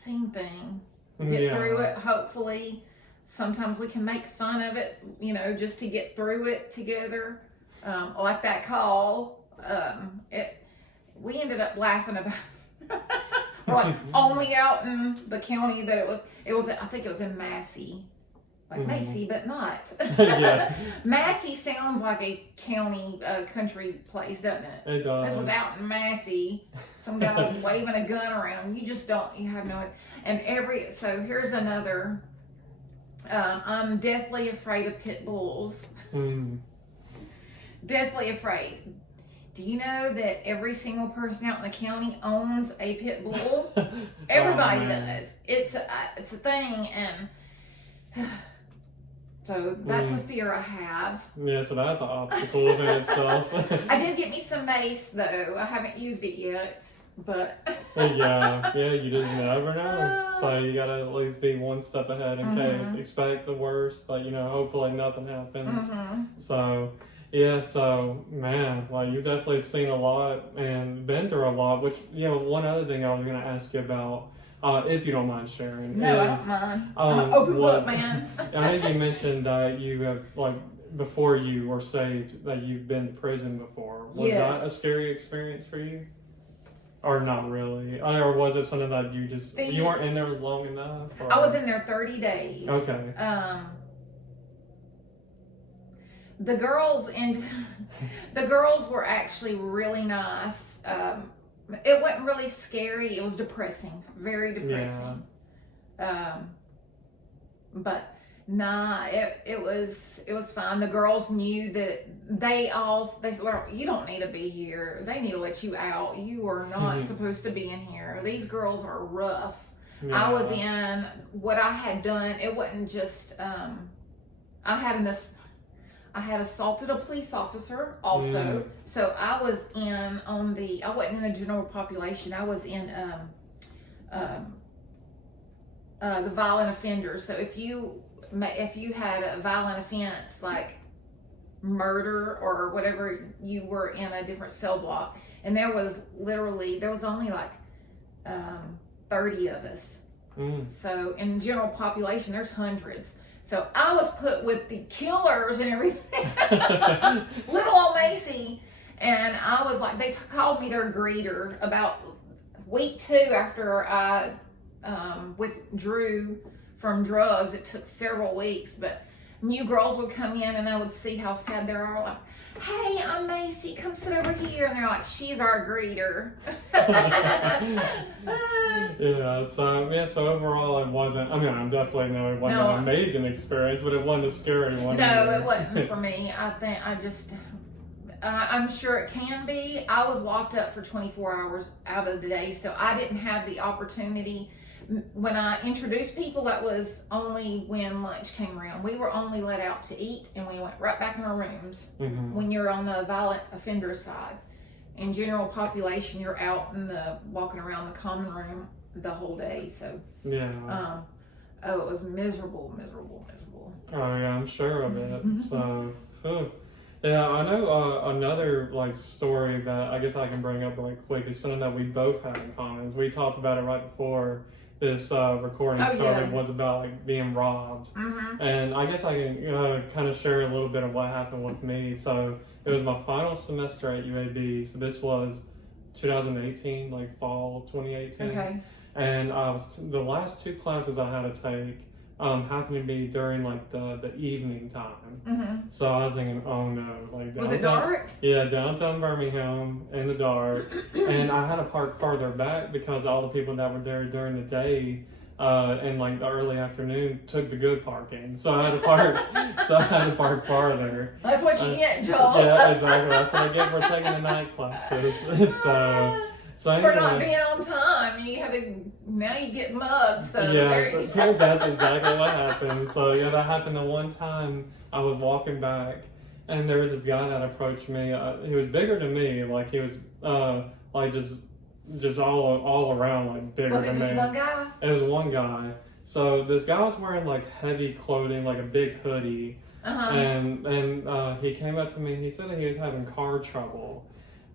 thing. Get through it, hopefully. Sometimes we can make fun of it, just to get through it together. Like that call, we ended up laughing about like only out in the county that it was I think it was in Massey, like Maisie, but not. Massey sounds like a county country place, doesn't it? It does. It's without Massey. Some guy was waving a gun around. You have no idea. And so here's another. I'm deathly afraid of pit bulls. Deathly afraid. Do you know that every single person out in the county owns a pit bull? Everybody does. It's a thing, and so that's a fear I have. Yeah, so that's an obstacle in itself. I did get me some mace though. I haven't used it yet, but you just never know. So you gotta at least be one step ahead in case. Expect the worst, but hopefully nothing happens. So. Yeah, so man, like you've definitely seen a lot and been through a lot, which, one other thing I was going to ask you about, if you don't mind sharing. No, I don't mind. I'm an open book, man. I think you mentioned that you have, like, before you were saved, that you've been to prison before. Was that a scary experience for you? Or not really? Or was it something that you weren't in there long enough? Or? I was in there 30 days. Okay. The girls were actually really nice. It wasn't really scary. It was depressing, very depressing. But nah, it was fine. The girls knew that they said, well, you don't need to be here. They need to let you out. You are not supposed to be in here. These girls are rough. I was in what I had done. It wasn't just I had assaulted a police officer also. So I was in I wasn't in the general population. I was in the violent offenders. So if you had a violent offense like murder or whatever, you were in a different cell block. And there was only like 30 of us. So in the general population, there's hundreds. So I was put with the killers and everything. Little old Macy. And I was like, they called me their greeter about week 2 after I withdrew from drugs. It took several weeks, but new girls would come in and I would see how sad they are. Like, hey, I'm Macy, come sit over here. And they're like, she's our greeter. So overall it wasn't, I mean, I definitely know it wasn't an amazing experience, but it wasn't a scary one. No, either. it wasn't for me. I'm sure it can be. I was locked up for 24 hours out of the day, so I didn't have the opportunity. When I introduced people, that was only when lunch came around. We were only let out to eat, and we went right back in our rooms. When you're on the violent offender side. In general population, you're out in walking around the common room the whole day. So it was miserable. Oh yeah, I'm sure of it. So yeah, I know another like story that I guess I can bring up really quick is something that we both have in common. We talked about it right before this recording started. Was about like being robbed, and I guess I can kind of share a little bit of what happened with me. So it was my final semester at UAB. So this was 2018, like fall 2018. Okay. And the last 2 classes I had to take happened to be during like the evening time. So I was thinking, oh no, like downtown, was it dark? Yeah, downtown Birmingham in the dark, and I had to park farther back because all the people that were there during the day and like the early afternoon took the good parking. So I had to park farther. That's what you get, Joel. Yeah, exactly. That's what I get for taking the night classes. So anyway, for not being on time, now you get mugged. So that's exactly what happened. So yeah, that happened the one time I was walking back, and there was this guy that approached me. He was bigger than me, like he was like just all around like bigger than me. Was it just one guy? It was one guy. So this guy was wearing like heavy clothing, like a big hoodie, and he came up to me. He said that he was having car trouble.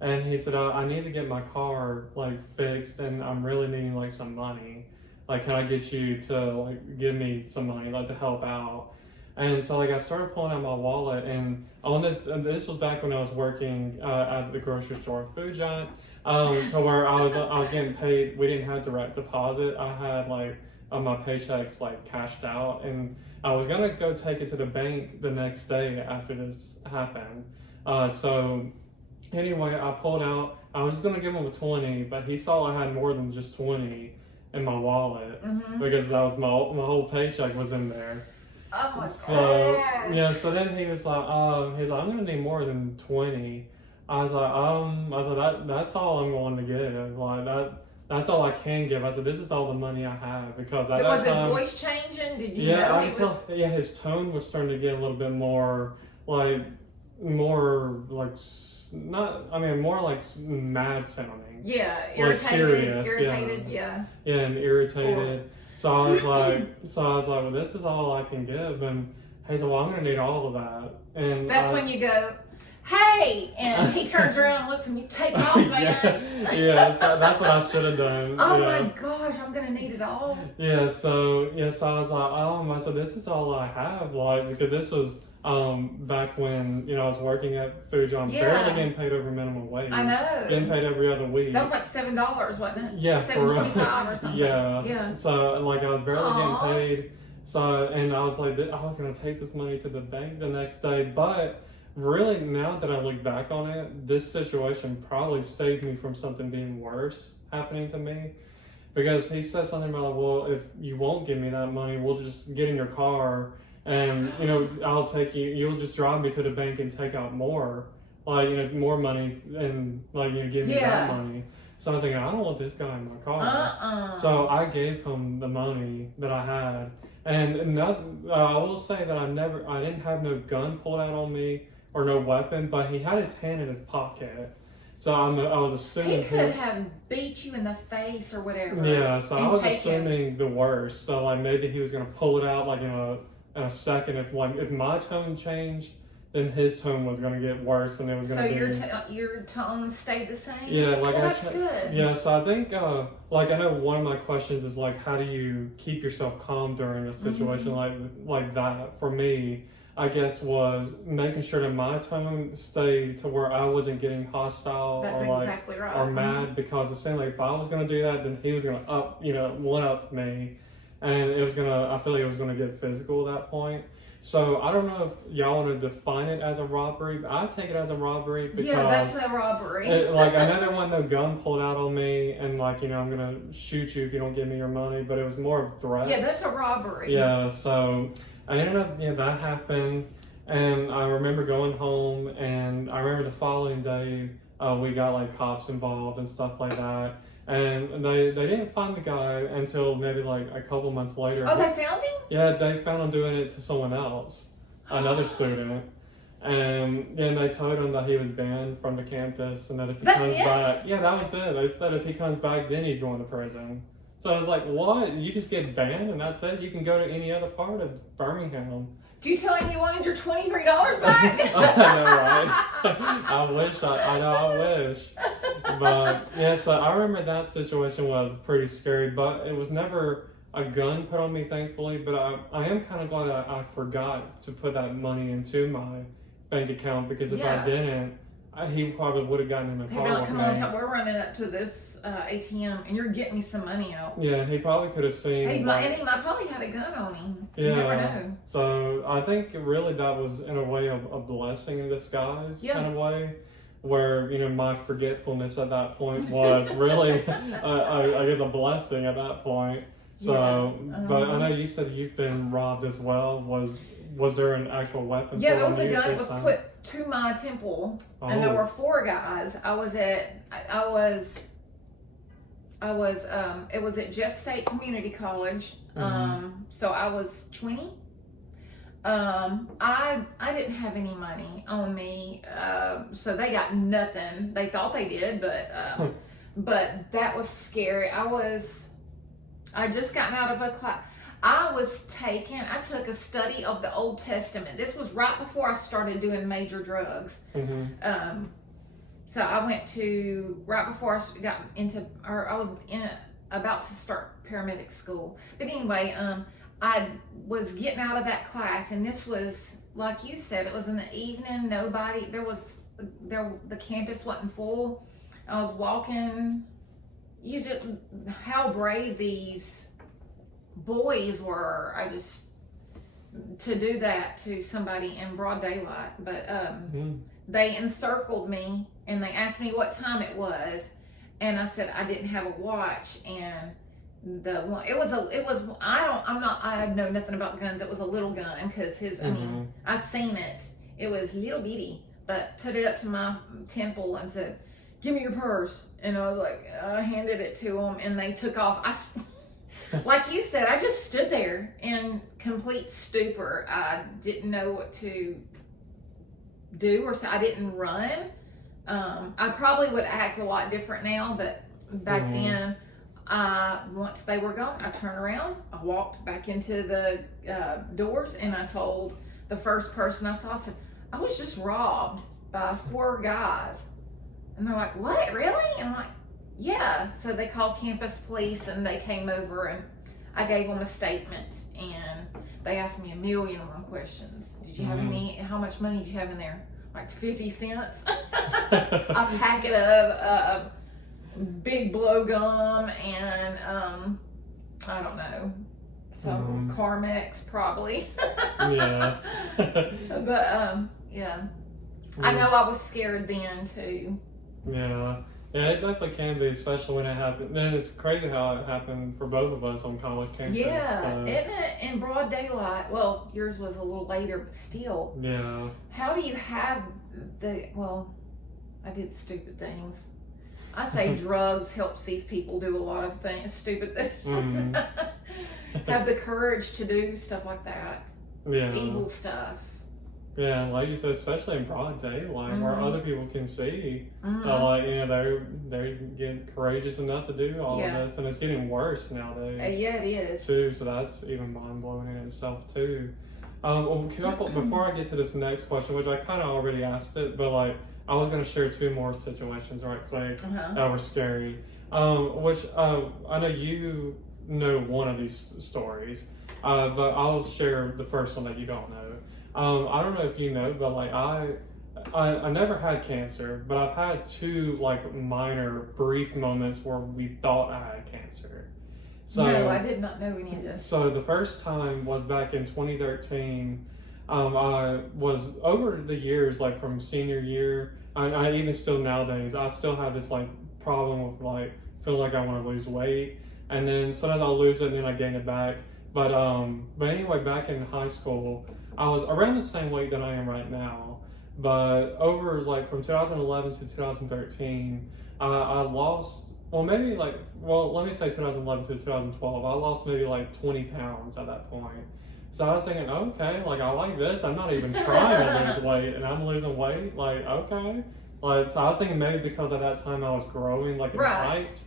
And he said, I need to get my car like fixed, and I'm really needing like some money. Like, can I get you to like give me some money, like to help out? And so like I started pulling out my wallet, and on this was back when I was working at the grocery store, Food Giant, to where I was getting paid. We didn't have direct deposit. I had like my paychecks like cashed out, and I was gonna go take it to the bank the next day after this happened. Anyway, I pulled out. I was just gonna give him a 20, but he saw I had more than just 20 in my wallet because that was my whole paycheck was in there. Oh my God. Yeah. So then he was like, I'm gonna need more than 20. I was like, that's all I'm going to give. Like that's all I can give. I said, this is all the money I have because at was that time, his voice changing? Did you know he was? Yeah, his tone was starting to get a little bit more like more like mad sounding. Yeah, irritated. Irritated, yeah. Yeah, and irritated. So I was like, well, this is all I can give. And he said, well, I'm gonna need all of that. And that's when you go, hey, and he turns around and looks at me, take off, man. That's what I should have done. Oh my gosh, I'm gonna need it all. So I was like, I said, this is all I have, like, because this was back when I was working at Food Giant, barely getting paid over minimum wage. I know. Getting paid every other week. That was like $7, wasn't it? Yeah, $7.25 or something. Yeah. So like I was barely getting paid. So and I was like, I was gonna take this money to the bank the next day, but really now that I look back on it, this situation probably saved me from something being worse happening to me. Because he said something about, well, if you won't give me that money, we'll just get in your car and I'll take you. You'll just drive me to the bank and take out more, like more money, and like give me that money. So I was thinking, I don't want this guy in my car. So I gave him the money that I had. And I will say that I didn't have no gun pulled out on me or no weapon, but he had his hand in his pocket. So I was assuming he could have beat you in the face or whatever. Yeah, so I was assuming the worst. So like maybe he was gonna pull it out like in a second. If my tone changed, then his tone was gonna get worse, and it was gonna. So your tone stayed the same. Yeah, like that's good. Yeah, so I think like I know one of my questions is like, how do you keep yourself calm during a situation like that? For me, I guess was making sure that my tone stayed to where I wasn't getting hostile exactly right. or mad, because it seemed like if I was gonna do that, then he was gonna one up me, and I feel like it was gonna get physical at that point. So I don't know if y'all want to define it as a robbery, but I take it as a robbery because that's a robbery. Like I know there wasn't no gun pulled out on me, and like I'm gonna shoot you if you don't give me your money, but it was more of threats. Yeah, that's a robbery. Yeah, so I ended up that happened, and I remember going home, and I remember the following day we got like cops involved and stuff like that. And they didn't find the guy until maybe like a couple months later. Oh, they found him? Yeah, they found him doing it to someone else, another student. And then they told him that he was banned from the campus, and that if he comes back, yeah, that was it. They said if he comes back, then he's going to prison. So I was like, what? You just get banned and that's it? You can go to any other part of Birmingham. Do you tell him you wanted your $23 back? I know, right? I wish. I wish. But yeah, so I remember that situation was pretty scary, but it was never a gun put on me, thankfully. But I am kind of glad I forgot to put that money into my bank account, because if I didn't, he probably would have gotten in the car with me. Come on, we're running up to this ATM, and you're getting me some money out. Yeah, he probably could have seen. And he might probably have a gun on him. Yeah. You never know. So I think really that was in a way a blessing in disguise, kind of way, where my forgetfulness at that point was really, I guess, a blessing at that point. So, but I know you said you've been robbed as well. Was there an actual weapon? Yeah, there was a gun that was put to my temple, and there were 4 guys. It was at Jeff State Community College. So I was 20. I didn't have any money on me, so they got nothing. They thought they did, but that was scary. I just gotten out of a class. I took a study of the Old Testament. This was right before I started doing major drugs. So I went to, right before I got into, or I was about to start paramedic school. But anyway, I was getting out of that class, and this was, like you said, it was in the evening. The campus wasn't full. I was walking. How brave these boys were. To do that to somebody in broad daylight. But they encircled me, and they asked me what time it was, and I said I didn't have a watch. And I know nothing about guns. It was a little gun, because I seen it. It was little bitty, but put it up to my temple and said, "Give me your purse." And I was like, I handed it to them, and they took off. Like you said, I just stood there in complete stupor. I didn't know what to do, or I didn't run. I probably would act a lot different now, but back then, once they were gone, I turned around, I walked back into the doors, and I told the first person I saw, I said, I was just robbed by 4 guys. And they're like, what, really? And I'm like, yeah. So they called campus police, and they came over, and I gave them a statement, and they asked me 1,000,001 questions. Did you have how much money did you have in there? Like 50 cents. A packet of big blow gum, and I don't know, some Carmex probably. Yeah. But yeah. I know I was scared then too. Yeah, it definitely can be, especially when it happened. And it's crazy how it happened for both of us on college campus. Yeah, isn't it? In broad daylight. Well, yours was a little later, but still. Yeah. How do you have I did stupid things. I say drugs helps these people do a lot of things, stupid things. Mhm. Have the courage to do stuff like that, Yeah. evil stuff. Yeah, like you said, especially in broad daylight, where Mhm. other people can see, Mhm. like they get courageous enough to do all Yeah. of this, and it's getting worse nowadays Yeah, it is. too. So that's even mind blowing in itself too. Well, before I get to this next question, which I kind of already asked it, but like I was gonna share two more situations right quick Uh-huh. that were scary. Which I know you know one of these stories, but I'll share the first one that you don't know. I don't know if you know, but like I never had cancer, but I've had two like minor brief moments where we thought I had cancer. So No, I did not know any of this. so the first time was back in 2013. I was over the years, like from senior year, I even still nowadays, I still have this like problem with like feeling like I want to lose weight, and then sometimes I'll lose it and then I gain it back. But anyway, back in high school, I was around the same weight that I am right now. But over like from 2011 to 2013, I lost. Well, maybe like, well, let me say 2011 to 2012. I lost maybe like 20 pounds at that point. So I was thinking, okay, like I like this. I'm not even trying to lose weight, and I'm losing weight. Like, okay, like so I was thinking maybe because at that time I was growing like in Right. height,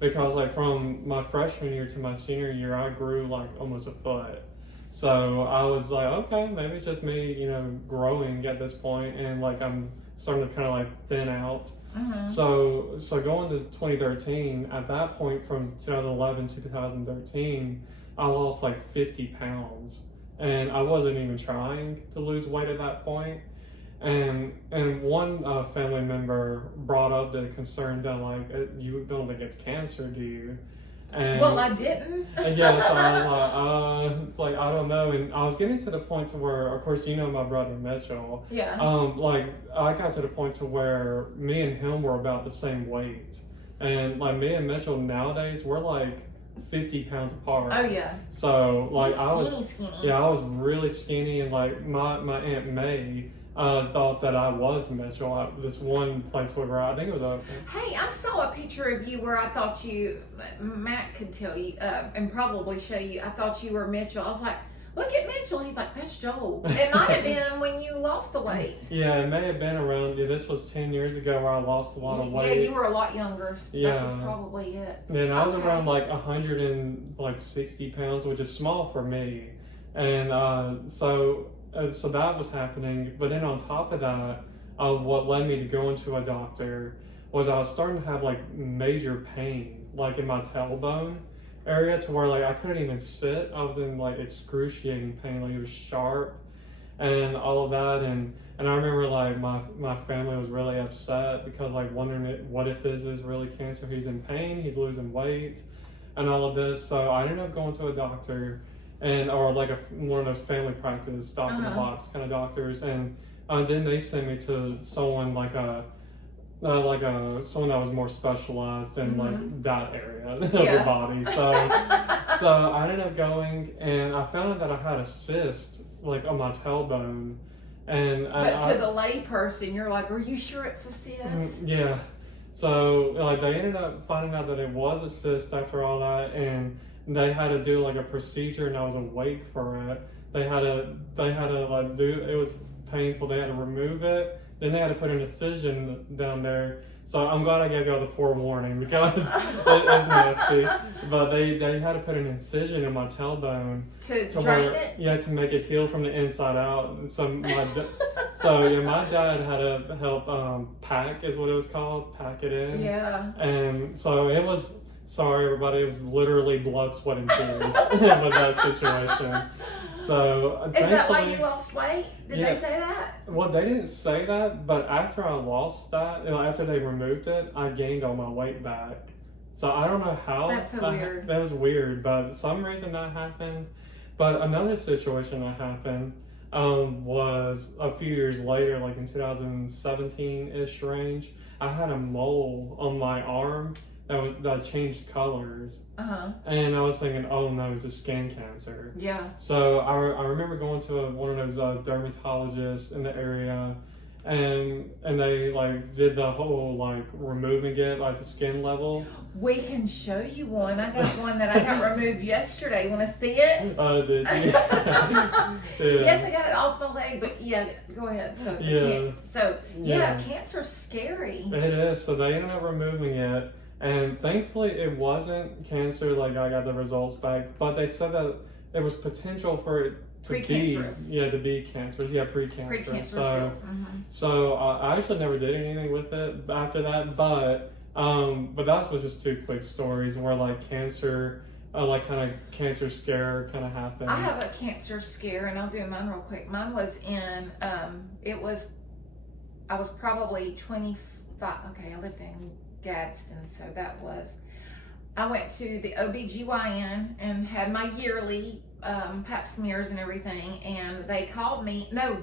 because like from my freshman year to my senior year I grew like almost a foot. So I was like, okay, maybe it's just me, you know, growing at this point, and like I'm starting to kind of like thin out. Mhm. So going to 2013, at that point from 2011 to 2013, I lost like 50 pounds, and I wasn't even trying to lose weight at that point. And one family member brought up the concern that like you don't think it's cancer, do you? And Well, I didn't. yeah, so I was like, it's like I don't know, and I was getting to the point to where, of course, you know my brother Mitchell. Yeah. Like I got to the point to where me and him were about the same weight, and like me and Mitchell nowadays we're like 50 pounds apart. Oh yeah. So like He's I was, skinny. yeah, I was really skinny, and like my Aunt May thought that I was Mitchell at this one place we were at. I think it was a. Hey, I saw a picture of you where I thought you, Matt could tell you, and probably show you, I thought you were Mitchell. I was like, look at Mitchell. He's like, that's Joel. It might have been when you lost the weight. Yeah, it may have been around. Yeah, this was 10 years ago where I lost a lot of weight. Yeah, you were a lot younger. Yeah. That was probably it. And I was Okay. around like 160 pounds, which is small for me. And so that was happening. But then on top of that, what led me to going to a doctor was I was starting to have like major pain, like in my tailbone area, to where like I couldn't even sit. I was in like excruciating pain, like it was sharp and all of that. And I remember like my family was really upset because like wondering what if this is really cancer? He's in pain, he's losing weight, and all of this. So I ended up going to a doctor, or like one of those family practice doctor in the box kind of doctors, and then they sent me to someone like someone that was more specialized in like that area of the body. So I ended up going, and I found out that I had a cyst like on my tailbone. But to the lay person, you're like, are you sure it's a cyst? Yeah. So like they ended up finding out that it was a cyst after all that, and they had to do like a procedure, and I was awake for it. They had to like do, it was painful. They had to remove it. Then they had to put an incision down there. So I'm glad I gave y'all the forewarning because it's nasty. But they had to put an incision in my tailbone To drain it? Yeah, to make it heal from the inside out. So my dad had to help pack, is what it was called, pack it in. Yeah. And so it was, sorry everybody, it was literally blood, sweat, and tears with that situation. So Is that why you lost weight? Did Yeah. they say that? Well, they didn't say that, but after I lost that, after they removed it, I gained all my weight back. So I don't know how. That's so weird. That was weird, but for some reason that happened. But another situation that happened was a few years later, like in 2017-ish range. I had a mole on my arm that changed colors. And I was thinking, oh no, it's a skin cancer. Yeah. So I remember going to one of those dermatologists in the area, and they like did the whole like removing it like the skin level. We can show you one. I got one that I got removed yesterday. Want to see it? Did you? Yeah. Yes, I got it off my leg, but yeah, go ahead. So Yeah. cancer's scary. It is. So they ended up removing it, and thankfully it wasn't cancer. Like I got the results back, but they said that there was potential for it to be Precancerous. to be cancerous. Yeah, precancerous. Precancerous So cells. so I actually never did anything with it after that, but that was just two quick stories where like cancer. Like kind of cancer scare kind of happened. I have a cancer scare, and I'll do mine real quick. Mine was in, I was probably 25. Okay, I lived in Gadsden, so I went to the OBGYN and had my yearly pap smears and everything, and they called me. No.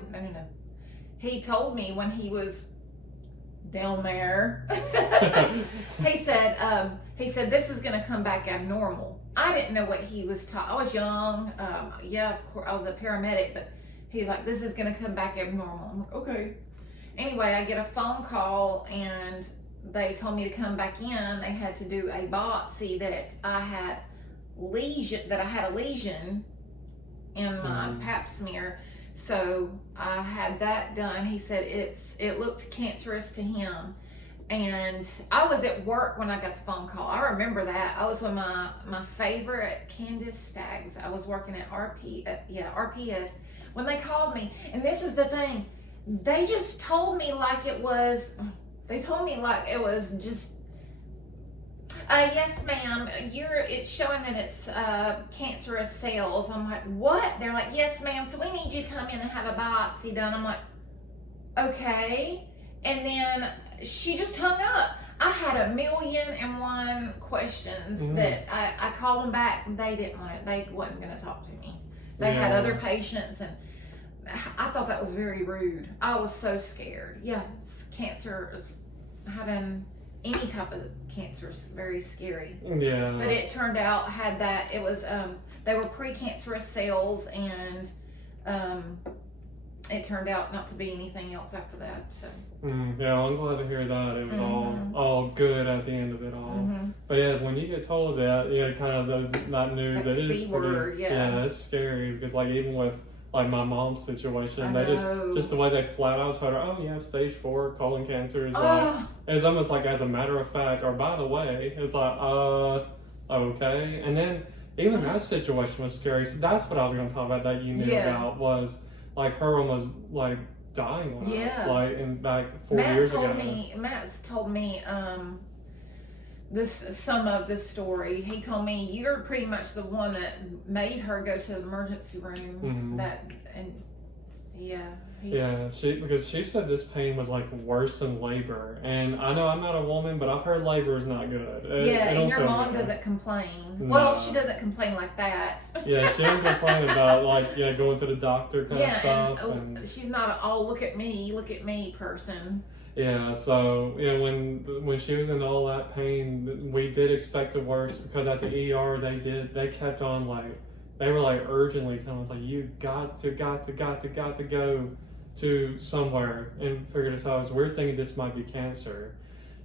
He told me when he was down there, he said, this is going to come back abnormal. I didn't know what he was talking. I was young. Of course, I was a paramedic, but he's like, this is going to come back abnormal. I'm like, okay. Anyway, I get a phone call, and they told me to come back in. They had to do a biopsy that I had a lesion in my pap smear. So I had that done. He said it looked cancerous to him. And I was at work when I got the phone call. I remember that. I was with my favorite Candace Staggs. I was working at RPS when they called me. And this is the thing. They just told me like it was just, yes ma'am, it's showing that it's cancerous cells. I'm like, what? They're like, yes ma'am, so we need you to come in and have a biopsy done. I'm like, okay. And then she just hung up. I had 1,000,001 questions that I called them back, and they didn't want it. They wasn't going to talk to me. They had other patients, and I thought that was very rude. I was so scared. Yeah, cancer, having any type of cancer is very scary. Yeah. But it turned out it was they were precancerous cells, and it turned out not to be anything else after that. So. Yeah, I'm glad to hear that. It was all good at the end of it all. But yeah, when you get told that, kind of that news, that it is C-word, yeah, it's scary because like even with like my mom's situation, they just the way they flat out told her, oh yeah, stage 4 colon cancer is it's almost like as a matter of fact, or by the way, it's like okay, and then even that situation was scary. So that's what I was going to talk about that you knew about was like her almost like dying on us, like in back 4 years ago. Matt's told me some of this story. He told me you're pretty much the one that made her go to the emergency room. Because she said this pain was like worse than labor, and I know I'm not a woman, but I've heard labor is not good. And your mom doesn't complain. No. Well, she doesn't complain like that. Yeah, she doesn't complain about like going to the doctor kind of stuff. And she's not an look at me person. Yeah, so when she was in all that pain, we did expect the worst because at the ER they kept on like they were like urgently telling us like you got to go to somewhere and figure this out. We're thinking this might be cancer,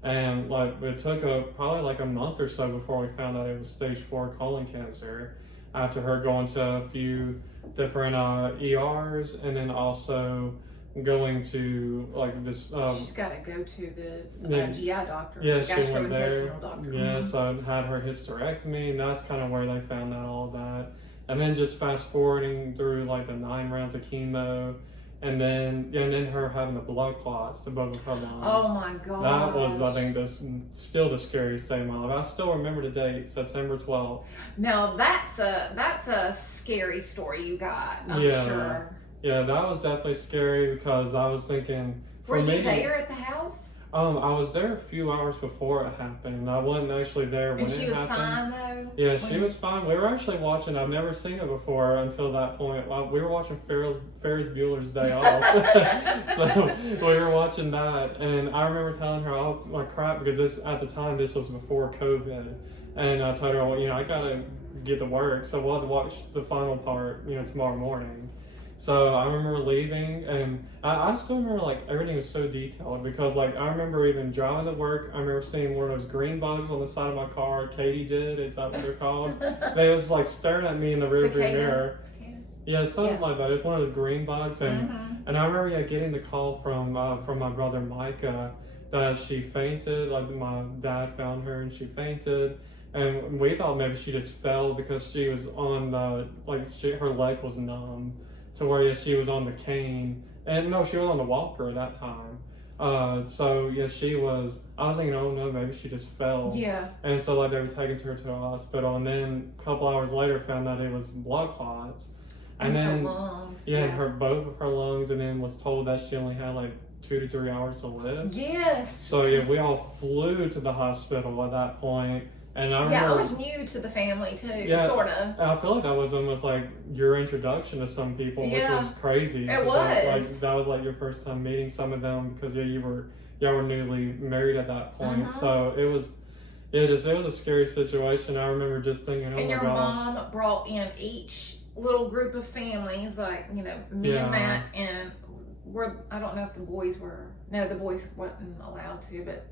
and like it took probably like a month or so before we found out it was stage 4 colon cancer. After her going to a few different ERs, and then also going to like this. She's got to go to the GI doctor. Yeah, she went there. Doctor. Yeah, so I had her hysterectomy, and that's kind of where they found out all that. And then just fast forwarding through like the 9 rounds of chemo, and then her having the blood clots to both of her lungs. Oh my god! That was, I think, still the scariest day of my life. I still remember the date, September 12th. Now that's a scary story you got. I'm sure. Yeah, that was definitely scary because I was thinking. Were you there at the house? I was there a few hours before it happened. I wasn't actually there when it happened. And she was fine though? Yeah, she was fine. We were actually watching, I've never seen it before until that point. We were watching Ferris Bueller's Day Off. So we were watching that, and I remember telling her, oh my crap, because at the time this was before COVID. And I told her, well, I gotta get to work, so we'll have to watch the final part, tomorrow morning. So I remember leaving, and I still remember like everything was so detailed because like I remember even driving to work. I remember seeing one of those green bugs on the side of my car. Katie did. Is that what they're called? They was like staring at me in the rearview mirror. Yeah, something like that. It's one of those green bugs, and I remember getting the call from my brother Micah that she fainted. Like my dad found her and she fainted, and we thought maybe she just fell because she was on her leg was numb, to where she was on the cane, and no, she was on the walker at that time. So yeah, she was. I was thinking, oh no, maybe she just fell. Yeah. And so like they were taking her to the hospital, and then a couple hours later found out it was blood clots. And then, her lungs. yeah, both of her lungs, and then was told that she only had like 2 to 3 hours to live. Yes. So yeah, we all flew to the hospital at that point, and I remember. Yeah, I was new to the family too, Yeah, sort of. I feel like that was almost like your introduction to some people, which was crazy. It was. That was like your first time meeting some of them because y'all were newly married at that point. So it was a scary situation. I remember just thinking, oh and my your gosh. mom brought in each little group of families, like, me and Matt, and I don't know if the boys wasn't allowed to, but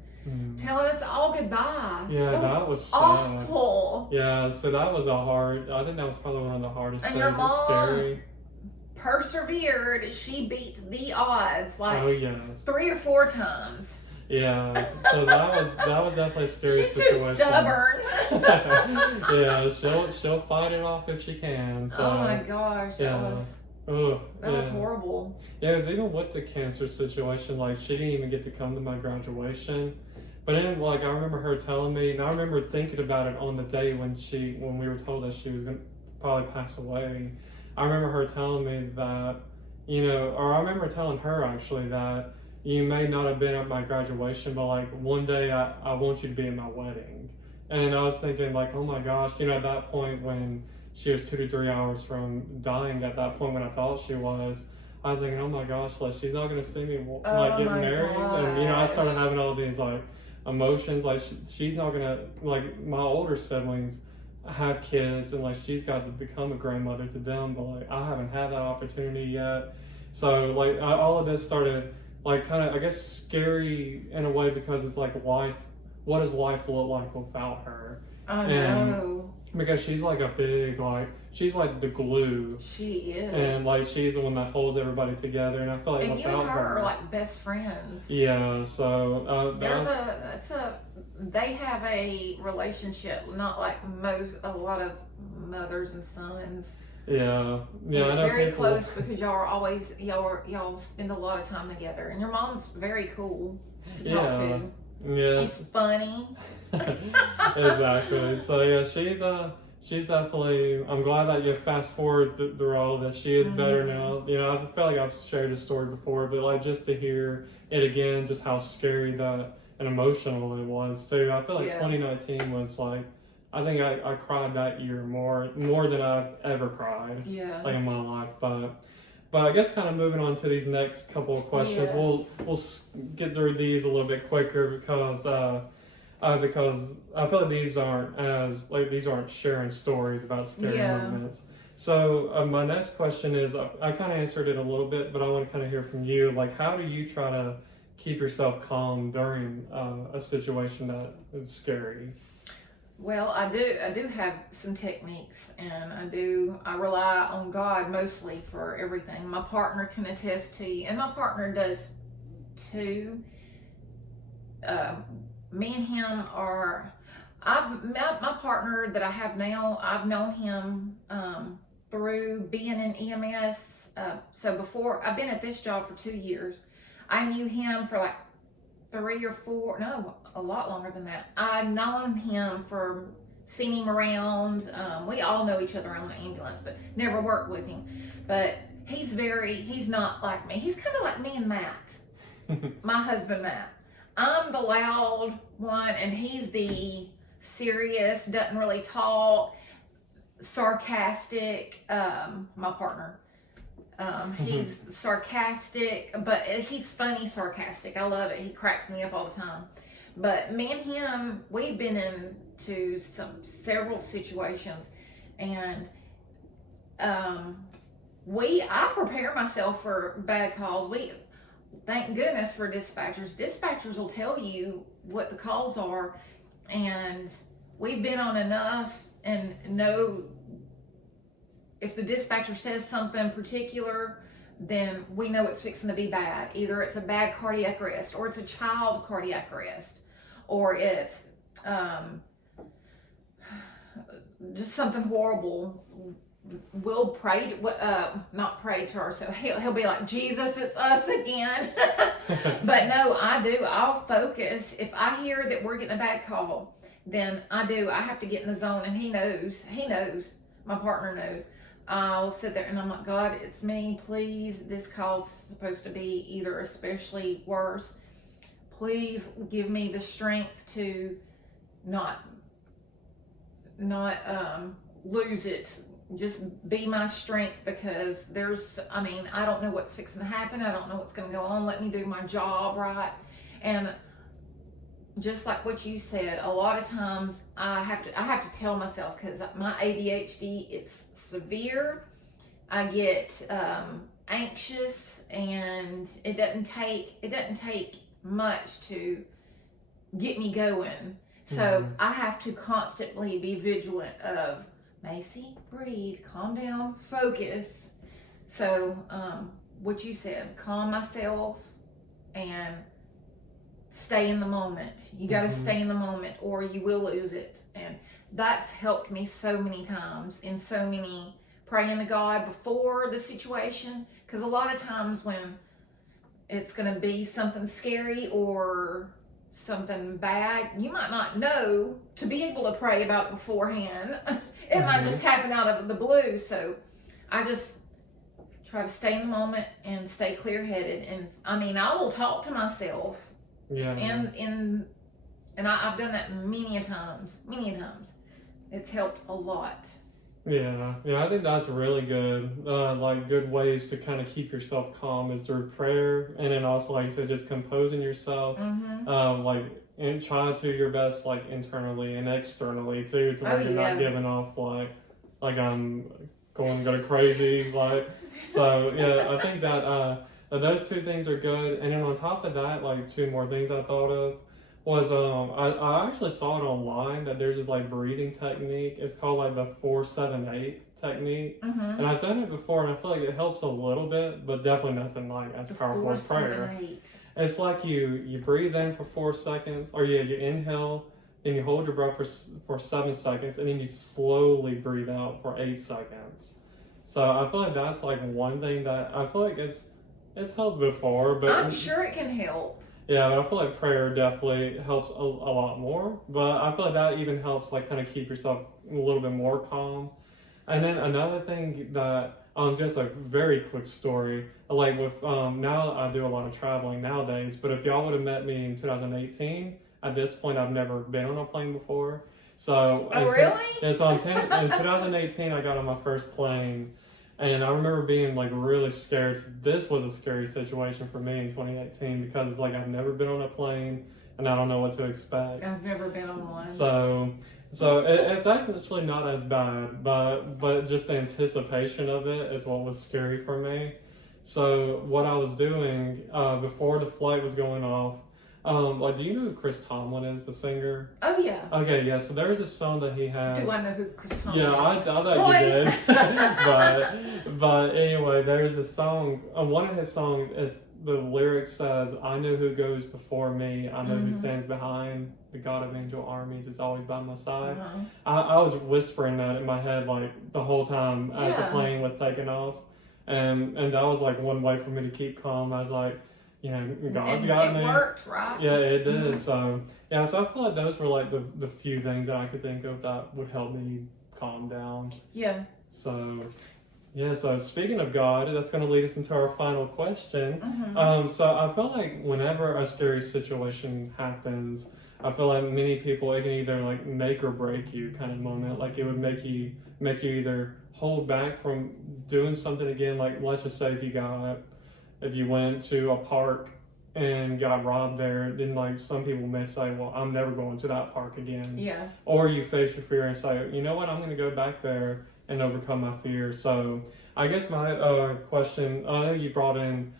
telling us all goodbye. Yeah, that was sad. Awful. Yeah, so that was I think that was probably one of the hardest And things. your It's mom scary. Persevered. She beat the odds like Oh yes. 3 or 4 times. Yeah, so that was definitely a scary She's situation. so stubborn. Yeah, she'll fight it off if she can. So, oh my gosh, that was horrible. Yeah, it was even with the cancer situation, like she didn't even get to come to my graduation. But then like I remember her telling me, and I remember thinking about it on the day when we were told that she was gonna probably pass away. I remember her telling me that, or I remember telling her actually that you may not have been at my graduation, but like one day I want you to be at my wedding. And I was thinking like, oh my gosh, at that point when she was 2 to 3 hours from dying, at that point when I thought she was, I was thinking, oh my gosh, like she's not gonna see me like get married. Gosh. And I started having all these like emotions, like she's not gonna, like my older siblings have kids and like she's got to become a grandmother to them, but like I haven't had that opportunity yet. So like all of this started like kind of, I guess, scary in a way because it's like life. What does life look like without her? I know. Because she's like a big, like, she's like the glue. She is. And like she's the one that holds everybody together. And I feel like and without you and her her are like best friends. Yeah. So they have a relationship, not like a lot of mothers and sons. Yeah, I know very people... close because y'all spend a lot of time together, and your mom's very cool to talk to. Yeah, she's funny. Exactly. So yeah, she's definitely. I'm glad that you fast forward through all that. She is better now. I feel like I've shared this story before, but like just to hear it again, just how scary that and emotional it was too. I feel like 2019 was like. I think I cried that year more than I've ever cried. Yeah. Like in my life, but I guess kind of moving on to these next couple of questions, we'll get through these a little bit quicker because I feel like these aren't sharing stories about scary moments. So my next question is I kind of answered it a little bit, but I want to kind of hear from you. Like, how do you try to keep yourself calm during a situation that is scary? Well, I do have some techniques, and I rely on God mostly for everything. My partner can attest to you, and my partner does too. Me and him my partner that I have now, I've known him through being in EMS. So before, I've been at this job for 2 years. I knew him for like 3 or 4, no, a lot longer than that. I've known him seen him around. We all know each other on the ambulance, but never worked with him. But he's not like me. He's kind of like me and Matt, my husband Matt. I'm the loud one, and he's the serious, doesn't really talk, sarcastic, my partner. He's sarcastic, but he's funny sarcastic. I love it. He cracks me up all the time. But me and him, we've been into several situations, and I prepare myself for bad calls. Thank goodness for dispatchers. Dispatchers will tell you what the calls are, and we've been on enough and know if the dispatcher says something particular, then we know it's fixing to be bad. Either it's a bad cardiac arrest, or it's a child cardiac arrest, or it's just something horrible. We'll pray, not pray to ourselves. He'll be like, Jesus, it's us again. But no, I do. I'll focus. If I hear that we're getting a bad call, then I have to get in the zone, and he knows, my partner knows. I'll sit there and I'm like, God, it's me. Please, this call's supposed to be either especially worse. Please give me the strength to not lose it. Just be my strength, because I don't know what's fixing to happen. I don't know what's going to go on. Let me do my job right. And just like what you said, a lot of times I have to tell myself, because my ADHD, it's severe. I get anxious, and it doesn't take much to get me going. So I have to constantly be vigilant of, Maisie, breathe, calm down, focus. So what you said, calm myself and stay in the moment. You got to stay in the moment, or you will lose it. And that's helped me so many times in so many praying to God before the situation. Because a lot of times when it's going to be something scary or something bad, you might not know to be able to pray about it beforehand. It might just happen out of the blue. So I just try to stay in the moment and stay clear-headed. And I will talk to myself. Yeah. And I've done that many a times. It's helped a lot. Yeah, I think that's really good. Good ways to kind of keep yourself calm is through prayer, and then also, like you said, just composing yourself. And try to do your best, like internally and externally too, to where you're not giving off like I'm going to go crazy. So yeah, I think that those two things are good. And then on top of that, like two more things I thought of was I actually saw it online that there's this like breathing technique. It's called like the 4-7-8 technique, and I've done it before, and I feel like it helps a little bit, but definitely nothing like as powerful as prayer. It's like you breathe in for 4 seconds, or you inhale, then you hold your breath for 7 seconds, and then you slowly breathe out for 8 seconds. So I feel like that's like one thing that I feel like it's helped before, but I'm sure it can help. Yeah, but I feel like prayer definitely helps a lot more. But I feel like that even helps like kind of keep yourself a little bit more calm. And then another thing that just a very quick story, like with now I do a lot of traveling nowadays, but if y'all would have met me in 2018, at this point I've never been on a plane before. So really? So in 2018 I got on my first plane. And I remember being like really scared. This was a scary situation for me in 2018 because it's like I've never been on a plane and I don't know what to expect. I've never been on one. So it's actually not as bad, but just the anticipation of it is what was scary for me. So what I was doing before the flight was going off, do you know who Chris Tomlin is, the singer? Oh yeah. Okay, yeah. So there's a song that he has. Do I know who Chris Tomlin is? Yeah, I thought you did. but anyway, there's a song. One of his songs is the lyric says, "I know who goes before me. I know who stands behind. The God of angel armies is always by my side." I was whispering that in my head like the whole time as the plane was taking off, and that was like one way for me to keep calm. I was like, God's got me. It worked, right? Yeah, it did. So I feel like those were like the few things that I could think of that would help me calm down. Yeah. So speaking of God, that's going to lead us into our final question. So I feel like whenever a scary situation happens, I feel like many people, it can either like make or break you kind of moment. Like it would make you either hold back from doing something again. Like let's just say if you went to a park and got robbed there, then like some people may say, well, I'm never going to that park again. Yeah. Or you face your fear and say, you know what, I'm going to go back there and overcome my fear. So I guess my question, I know you brought in,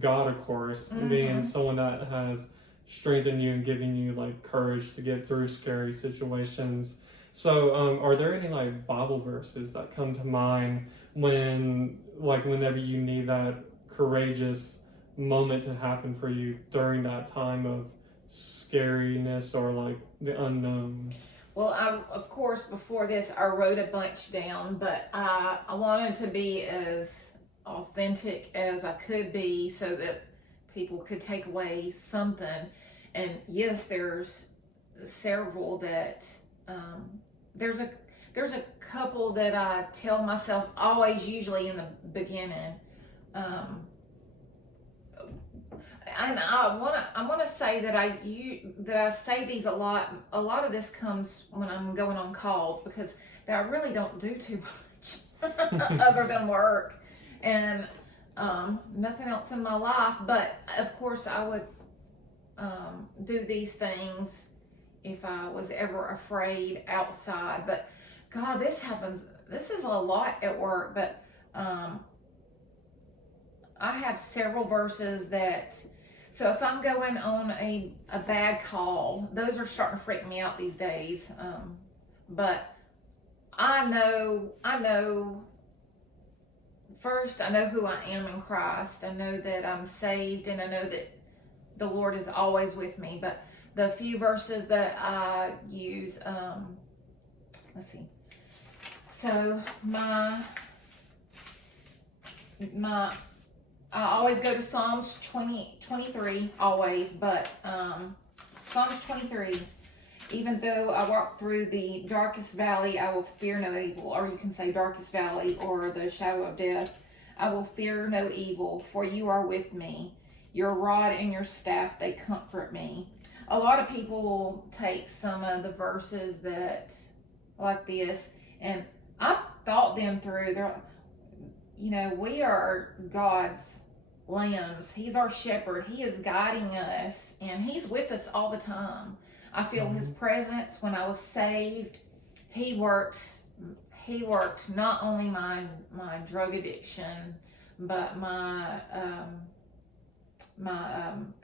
God, of course, being someone that has strengthened you and giving you like courage to get through scary situations. So, are there any like Bible verses that come to mind whenever you need that courageous moment to happen for you during that time of scariness or like the unknown? Well, of course, before this, I wrote a bunch down, but I wanted to be as authentic as I could be so that people could take away something. And yes, there's several that, there's a couple that I tell myself always, usually in the beginning. And I wanna say that I say these a lot. A lot of this comes when I'm going on calls, because I really don't do too much other than work and nothing else in my life. But of course, I would do these things if I was ever afraid outside. But God, this happens. This is a lot at work. But I have several verses that. So if I'm going on a bad call, those are starting to freak me out these days. But I know, first, I know who I am in Christ. I know that I'm saved, and I know that the Lord is always with me. But the few verses that I use, let's see. So I always go to Psalms 23, always, but Psalms 23, even though I walk through the darkest valley, I will fear no evil. Or you can say darkest valley or the shadow of death. I will fear no evil, for you are with me. Your rod and your staff, they comfort me. A lot of people will take some of the verses that like this, and I've thought them through. We are God's lambs. He's our shepherd. He is guiding us, and he's with us all the time. I feel his presence when I was saved. He worked not only my drug addiction, but my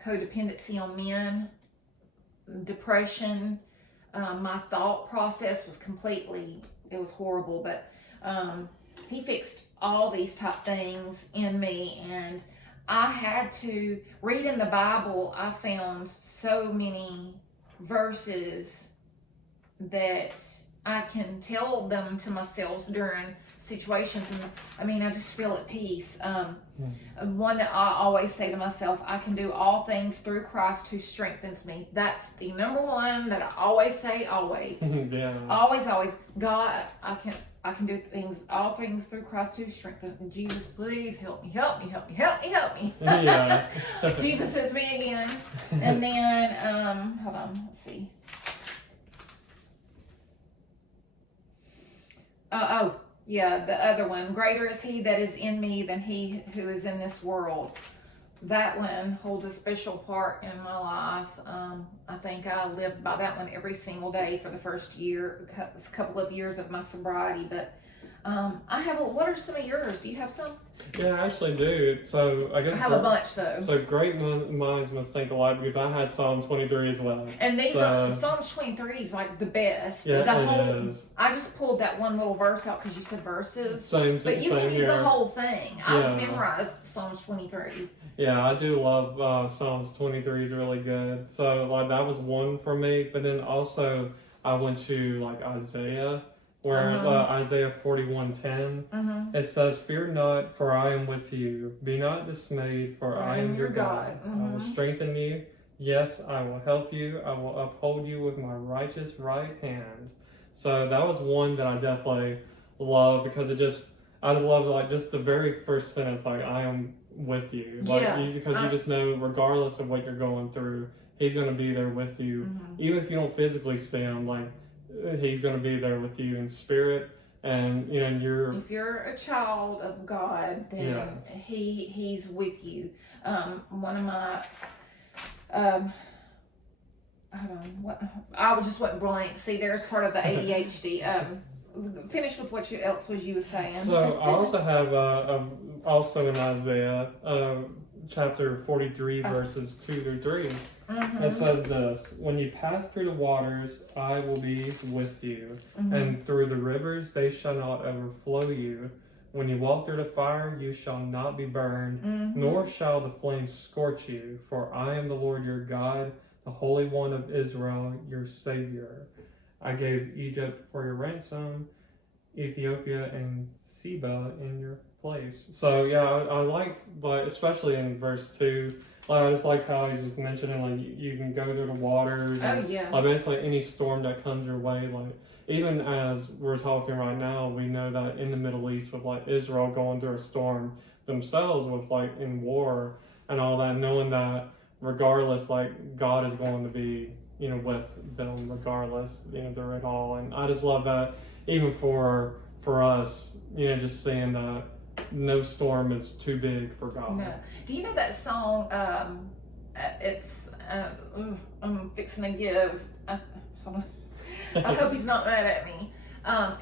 codependency on men, depression. My thought process was it was horrible, but he fixed all these type things in me. And I had to read in the Bible. I found so many verses that I can tell them to myself during situations, and I just feel at peace. One that I always say to myself, I can do all things through Christ who strengthens me. That's the number one that I always say, always. Yeah. Always. God, I can do all things through Christ who strengthens me. Jesus, please help me. Yeah. Jesus is me again. And then, hold on, let's see. The other one. Greater is he that is in me than he who is in this world. That one holds a special part in my life. I think I lived by that one every single day for the first couple of years of my sobriety. But what are some of yours? Do you have some? Yeah, I actually do. So I guess I have a bunch though. So great minds must think alike, because I had Psalm 23 as well. And these are Psalms 23 is like the best. Yeah, it is. I just pulled that one little verse out because you said verses. But you can use here. the whole thing. I've memorized Psalms 23. Yeah, I do love Psalms 23 is really good. So that was one for me. But then also I went to Isaiah, where Isaiah 41:10, it says, "Fear not, for I am with you. Be not dismayed, for I am your God. I will strengthen you. Yes, I will help you. I will uphold you with my righteous right hand." So that was one that I definitely love, because I just love just the very first sentence, I am with you. Because you just know, regardless of what you're going through, he's going to be there with you. Even if you don't physically see him, he's going to be there with you in spirit. And if you're a child of God, then he's with you. One of my hold on, what I just went blank. See, there's part of the ADHD. finish with what else was you were saying. So I also have also in Isaiah chapter 43 verses 2 through 3. It says this: when you pass through the waters, I will be with you, and through the rivers they shall not overflow you. When you walk through the fire, you shall not be burned, nor shall the flames scorch you. For I am the Lord your God, the Holy One of Israel, your Savior. I gave Egypt for your ransom, Ethiopia and Seba in your place. So yeah, I liked, like, especially in verse 2, like, I just like how he's just mentioning, like, you can go through the waters. Oh, yeah. Like, basically any storm that comes your way, like, even as we're talking right now, we know that in the Middle East with, like, Israel going through a storm themselves with, like, in war and all that, knowing that regardless, like, God is going to be, you know, with them regardless, you know, through it all. And I just love that, even for us, you know, just saying that no storm is too big for God. No. Do you know that song? It's I'm fixing to give. Hold on. I hope he's not mad at me.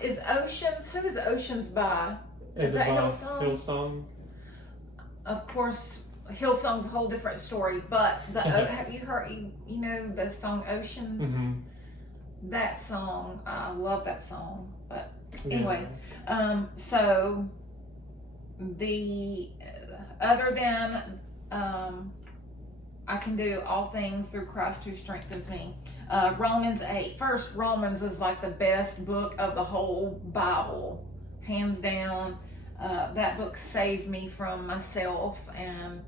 Is Oceans? Who is Oceans by? Is that Hillsong? Hillsong. Of course, Hillsong's a whole different story. But have you heard? You know the song Oceans? That song, I love that song. But anyway, so the other than I can do all things through Christ who strengthens me. Romans 8. First, Romans is like the best book of the whole Bible, hands down. That book saved me from myself, and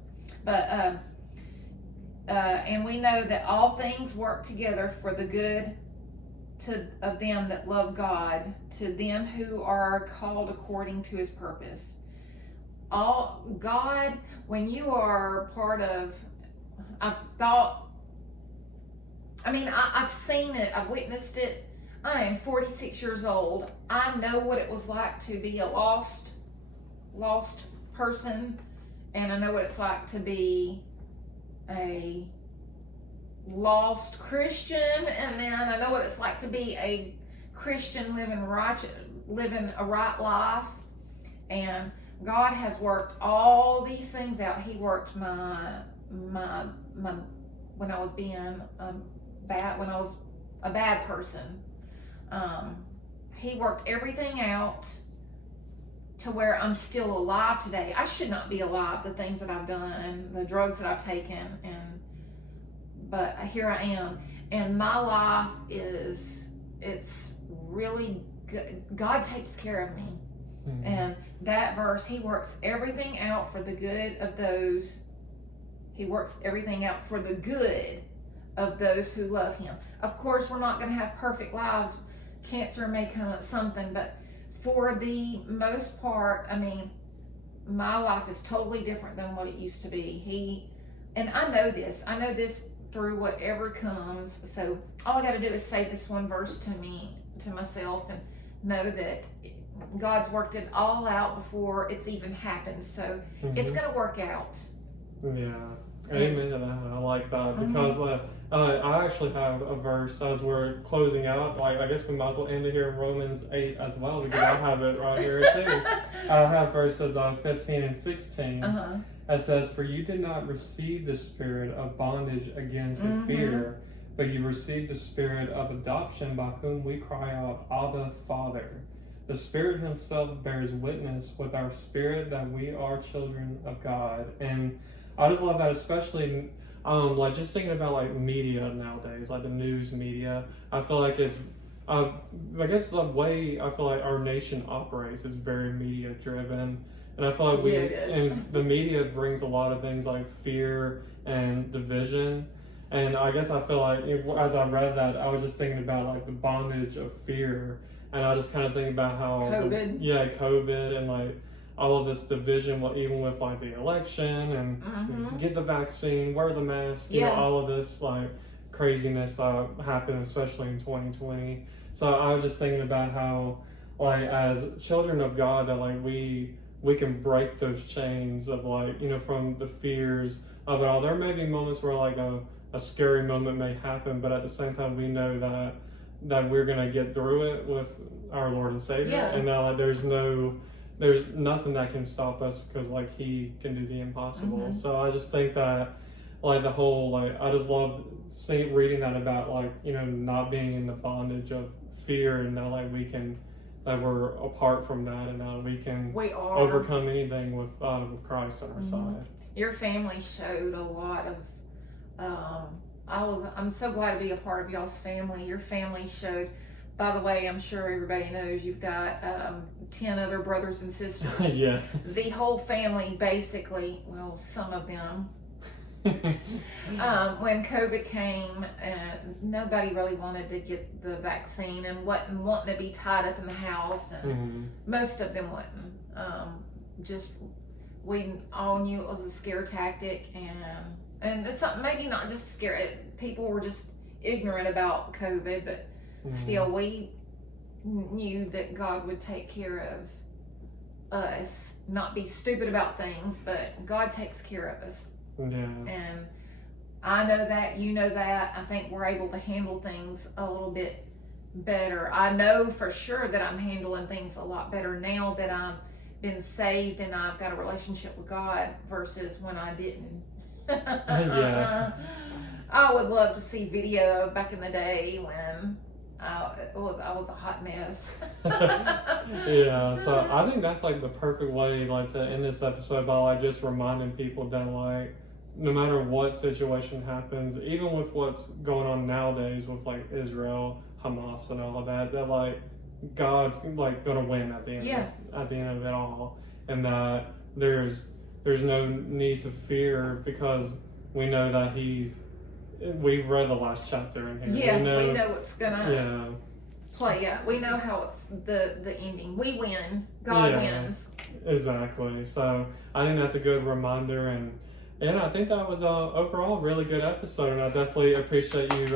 we know that all things work together for the good of them that love God, to them who are called according to his purpose. All God, when you are part of, I've seen it, I've witnessed it. I am 46 years old. I know what it was like to be a lost person, and I know what it's like to be a lost Christian, and then I know what it's like to be a Christian living a right life. And God has worked all these things out. He worked my when I was being when I was a bad person. He worked everything out to where I'm still alive today. I should not be alive, the things that I've done, the drugs that I've taken, but here I am. And my life it's really good. God takes care of me. And that verse, he works everything out for the good of those. He works everything out for the good of those who love him. Of course, we're not going to have perfect lives. Cancer may come up something, but for the most part, I mean, my life is totally different than what it used to be. And I know this through whatever comes. So all I got to do is say this one verse to myself, and know that God's worked it all out before it's even happened. So it's going to work out. Yeah. Amen to that. I like that, because I actually have a verse as we're closing out. Like, I guess we might as well end it here in Romans 8 as well, because I have it right here too. I have verses 15 and 16. It says, "For you did not receive the spirit of bondage again to fear, but you received the spirit of adoption, by whom we cry out, Abba, Father. The Spirit himself bears witness with our spirit that we are children of God." And I just love that, especially like just thinking about like media nowadays, like the news media. I feel like it's I guess the way I feel like our nation operates is very media driven. And I feel like and the media brings a lot of things like fear and division. And I guess I feel like as I read that, I was just thinking about like the bondage of fear. And I just kind of think about how COVID and like all of this division, even with like the election and get the vaccine, wear the mask, you know, all of this like craziness that happened, especially in 2020. So I was just thinking about how, like, as children of God, that like we can break those chains of like, you know, from the fears of it all. There may be moments where like a scary moment may happen, but at the same time we know that that we're gonna get through it with our Lord and Savior, Yeah. and that like there's nothing that can stop us because like He can do the impossible. Mhm. So I just think that like the whole like I just love reading that about like not being in the bondage of fear, and that like that we're apart from that, and that we can We are. overcome anything with Christ on our side. Your family showed a lot of. I'm so glad to be a part of y'all's family. Your family showed. By the way, I'm sure everybody knows you've got 10 other brothers and sisters. Yeah. The whole family, basically. Well, some of them. When COVID came, nobody really wanted to get the vaccine and wasn't wanting to be tied up in the house, and most of them wasn't. Just we all knew it was a scare tactic, and it's something maybe not just scare. People were just ignorant about COVID, but still we knew that God would take care of us, not be stupid about things, but God takes care of us. Yeah. And I know that, you know that. I think we're able to handle things a little bit better. I know for sure that I'm handling things a lot better now that I've been saved and I've got a relationship with God versus when I didn't. Yeah. I would love to see video of back in the day when I was a hot mess. Yeah, so I think that's like the perfect way like to end this episode by like just reminding people that like no matter what situation happens, even with what's going on nowadays with like Israel, Hamas, and all of that, that like God's like gonna win at the end. Yeah. At the end of it all, and that there's no need to fear because we know that we've read the last chapter in here. Yeah, we know what's gonna Yeah. play out. We know how it's the ending. We win. God wins. Exactly. So I think that's a good reminder, and I think that was overall a really good episode, and I definitely appreciate you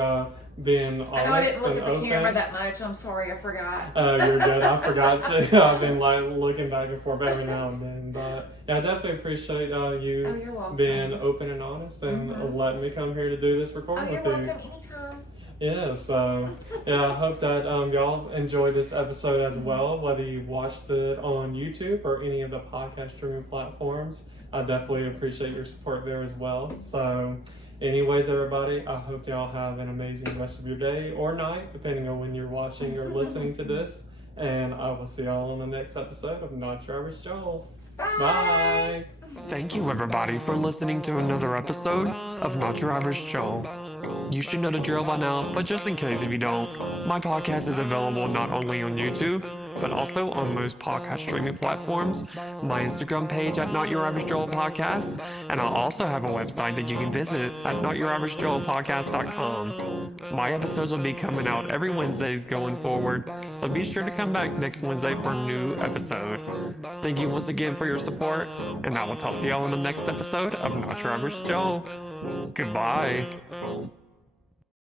being honest. I know I didn't look and at the open. camera that much. I'm sorry, I forgot. Oh, you're good. I forgot to. I've been like looking back and forth every now and then, but yeah, I definitely appreciate you you're welcome. being open and honest and letting me come here to do this recording You're with you. welcome anytime. Yeah, so yeah, I hope that y'all enjoyed this episode as well, whether you watched it on YouTube or any of the podcast streaming platforms. I definitely appreciate your support there as well. So anyways, everybody, I hope y'all have an amazing rest of your day or night, depending on when you're watching or listening to this. And I will see y'all on the next episode of Not Your Average Joel. Bye! Thank you, everybody, for listening to another episode of Not Your Average Joel. You should know the drill by now, but just in case if you don't, my podcast is available not only on YouTube, but also on most podcast streaming platforms, my Instagram page at Not Your Average Joel Podcast, and I'll also have a website that you can visit at NotYourAverageJoelPodcast.com. My episodes will be coming out every Wednesdays going forward, so be sure to come back next Wednesday for a new episode. Thank you once again for your support, and I will talk to y'all in the next episode of Not Your Average Joel. Goodbye.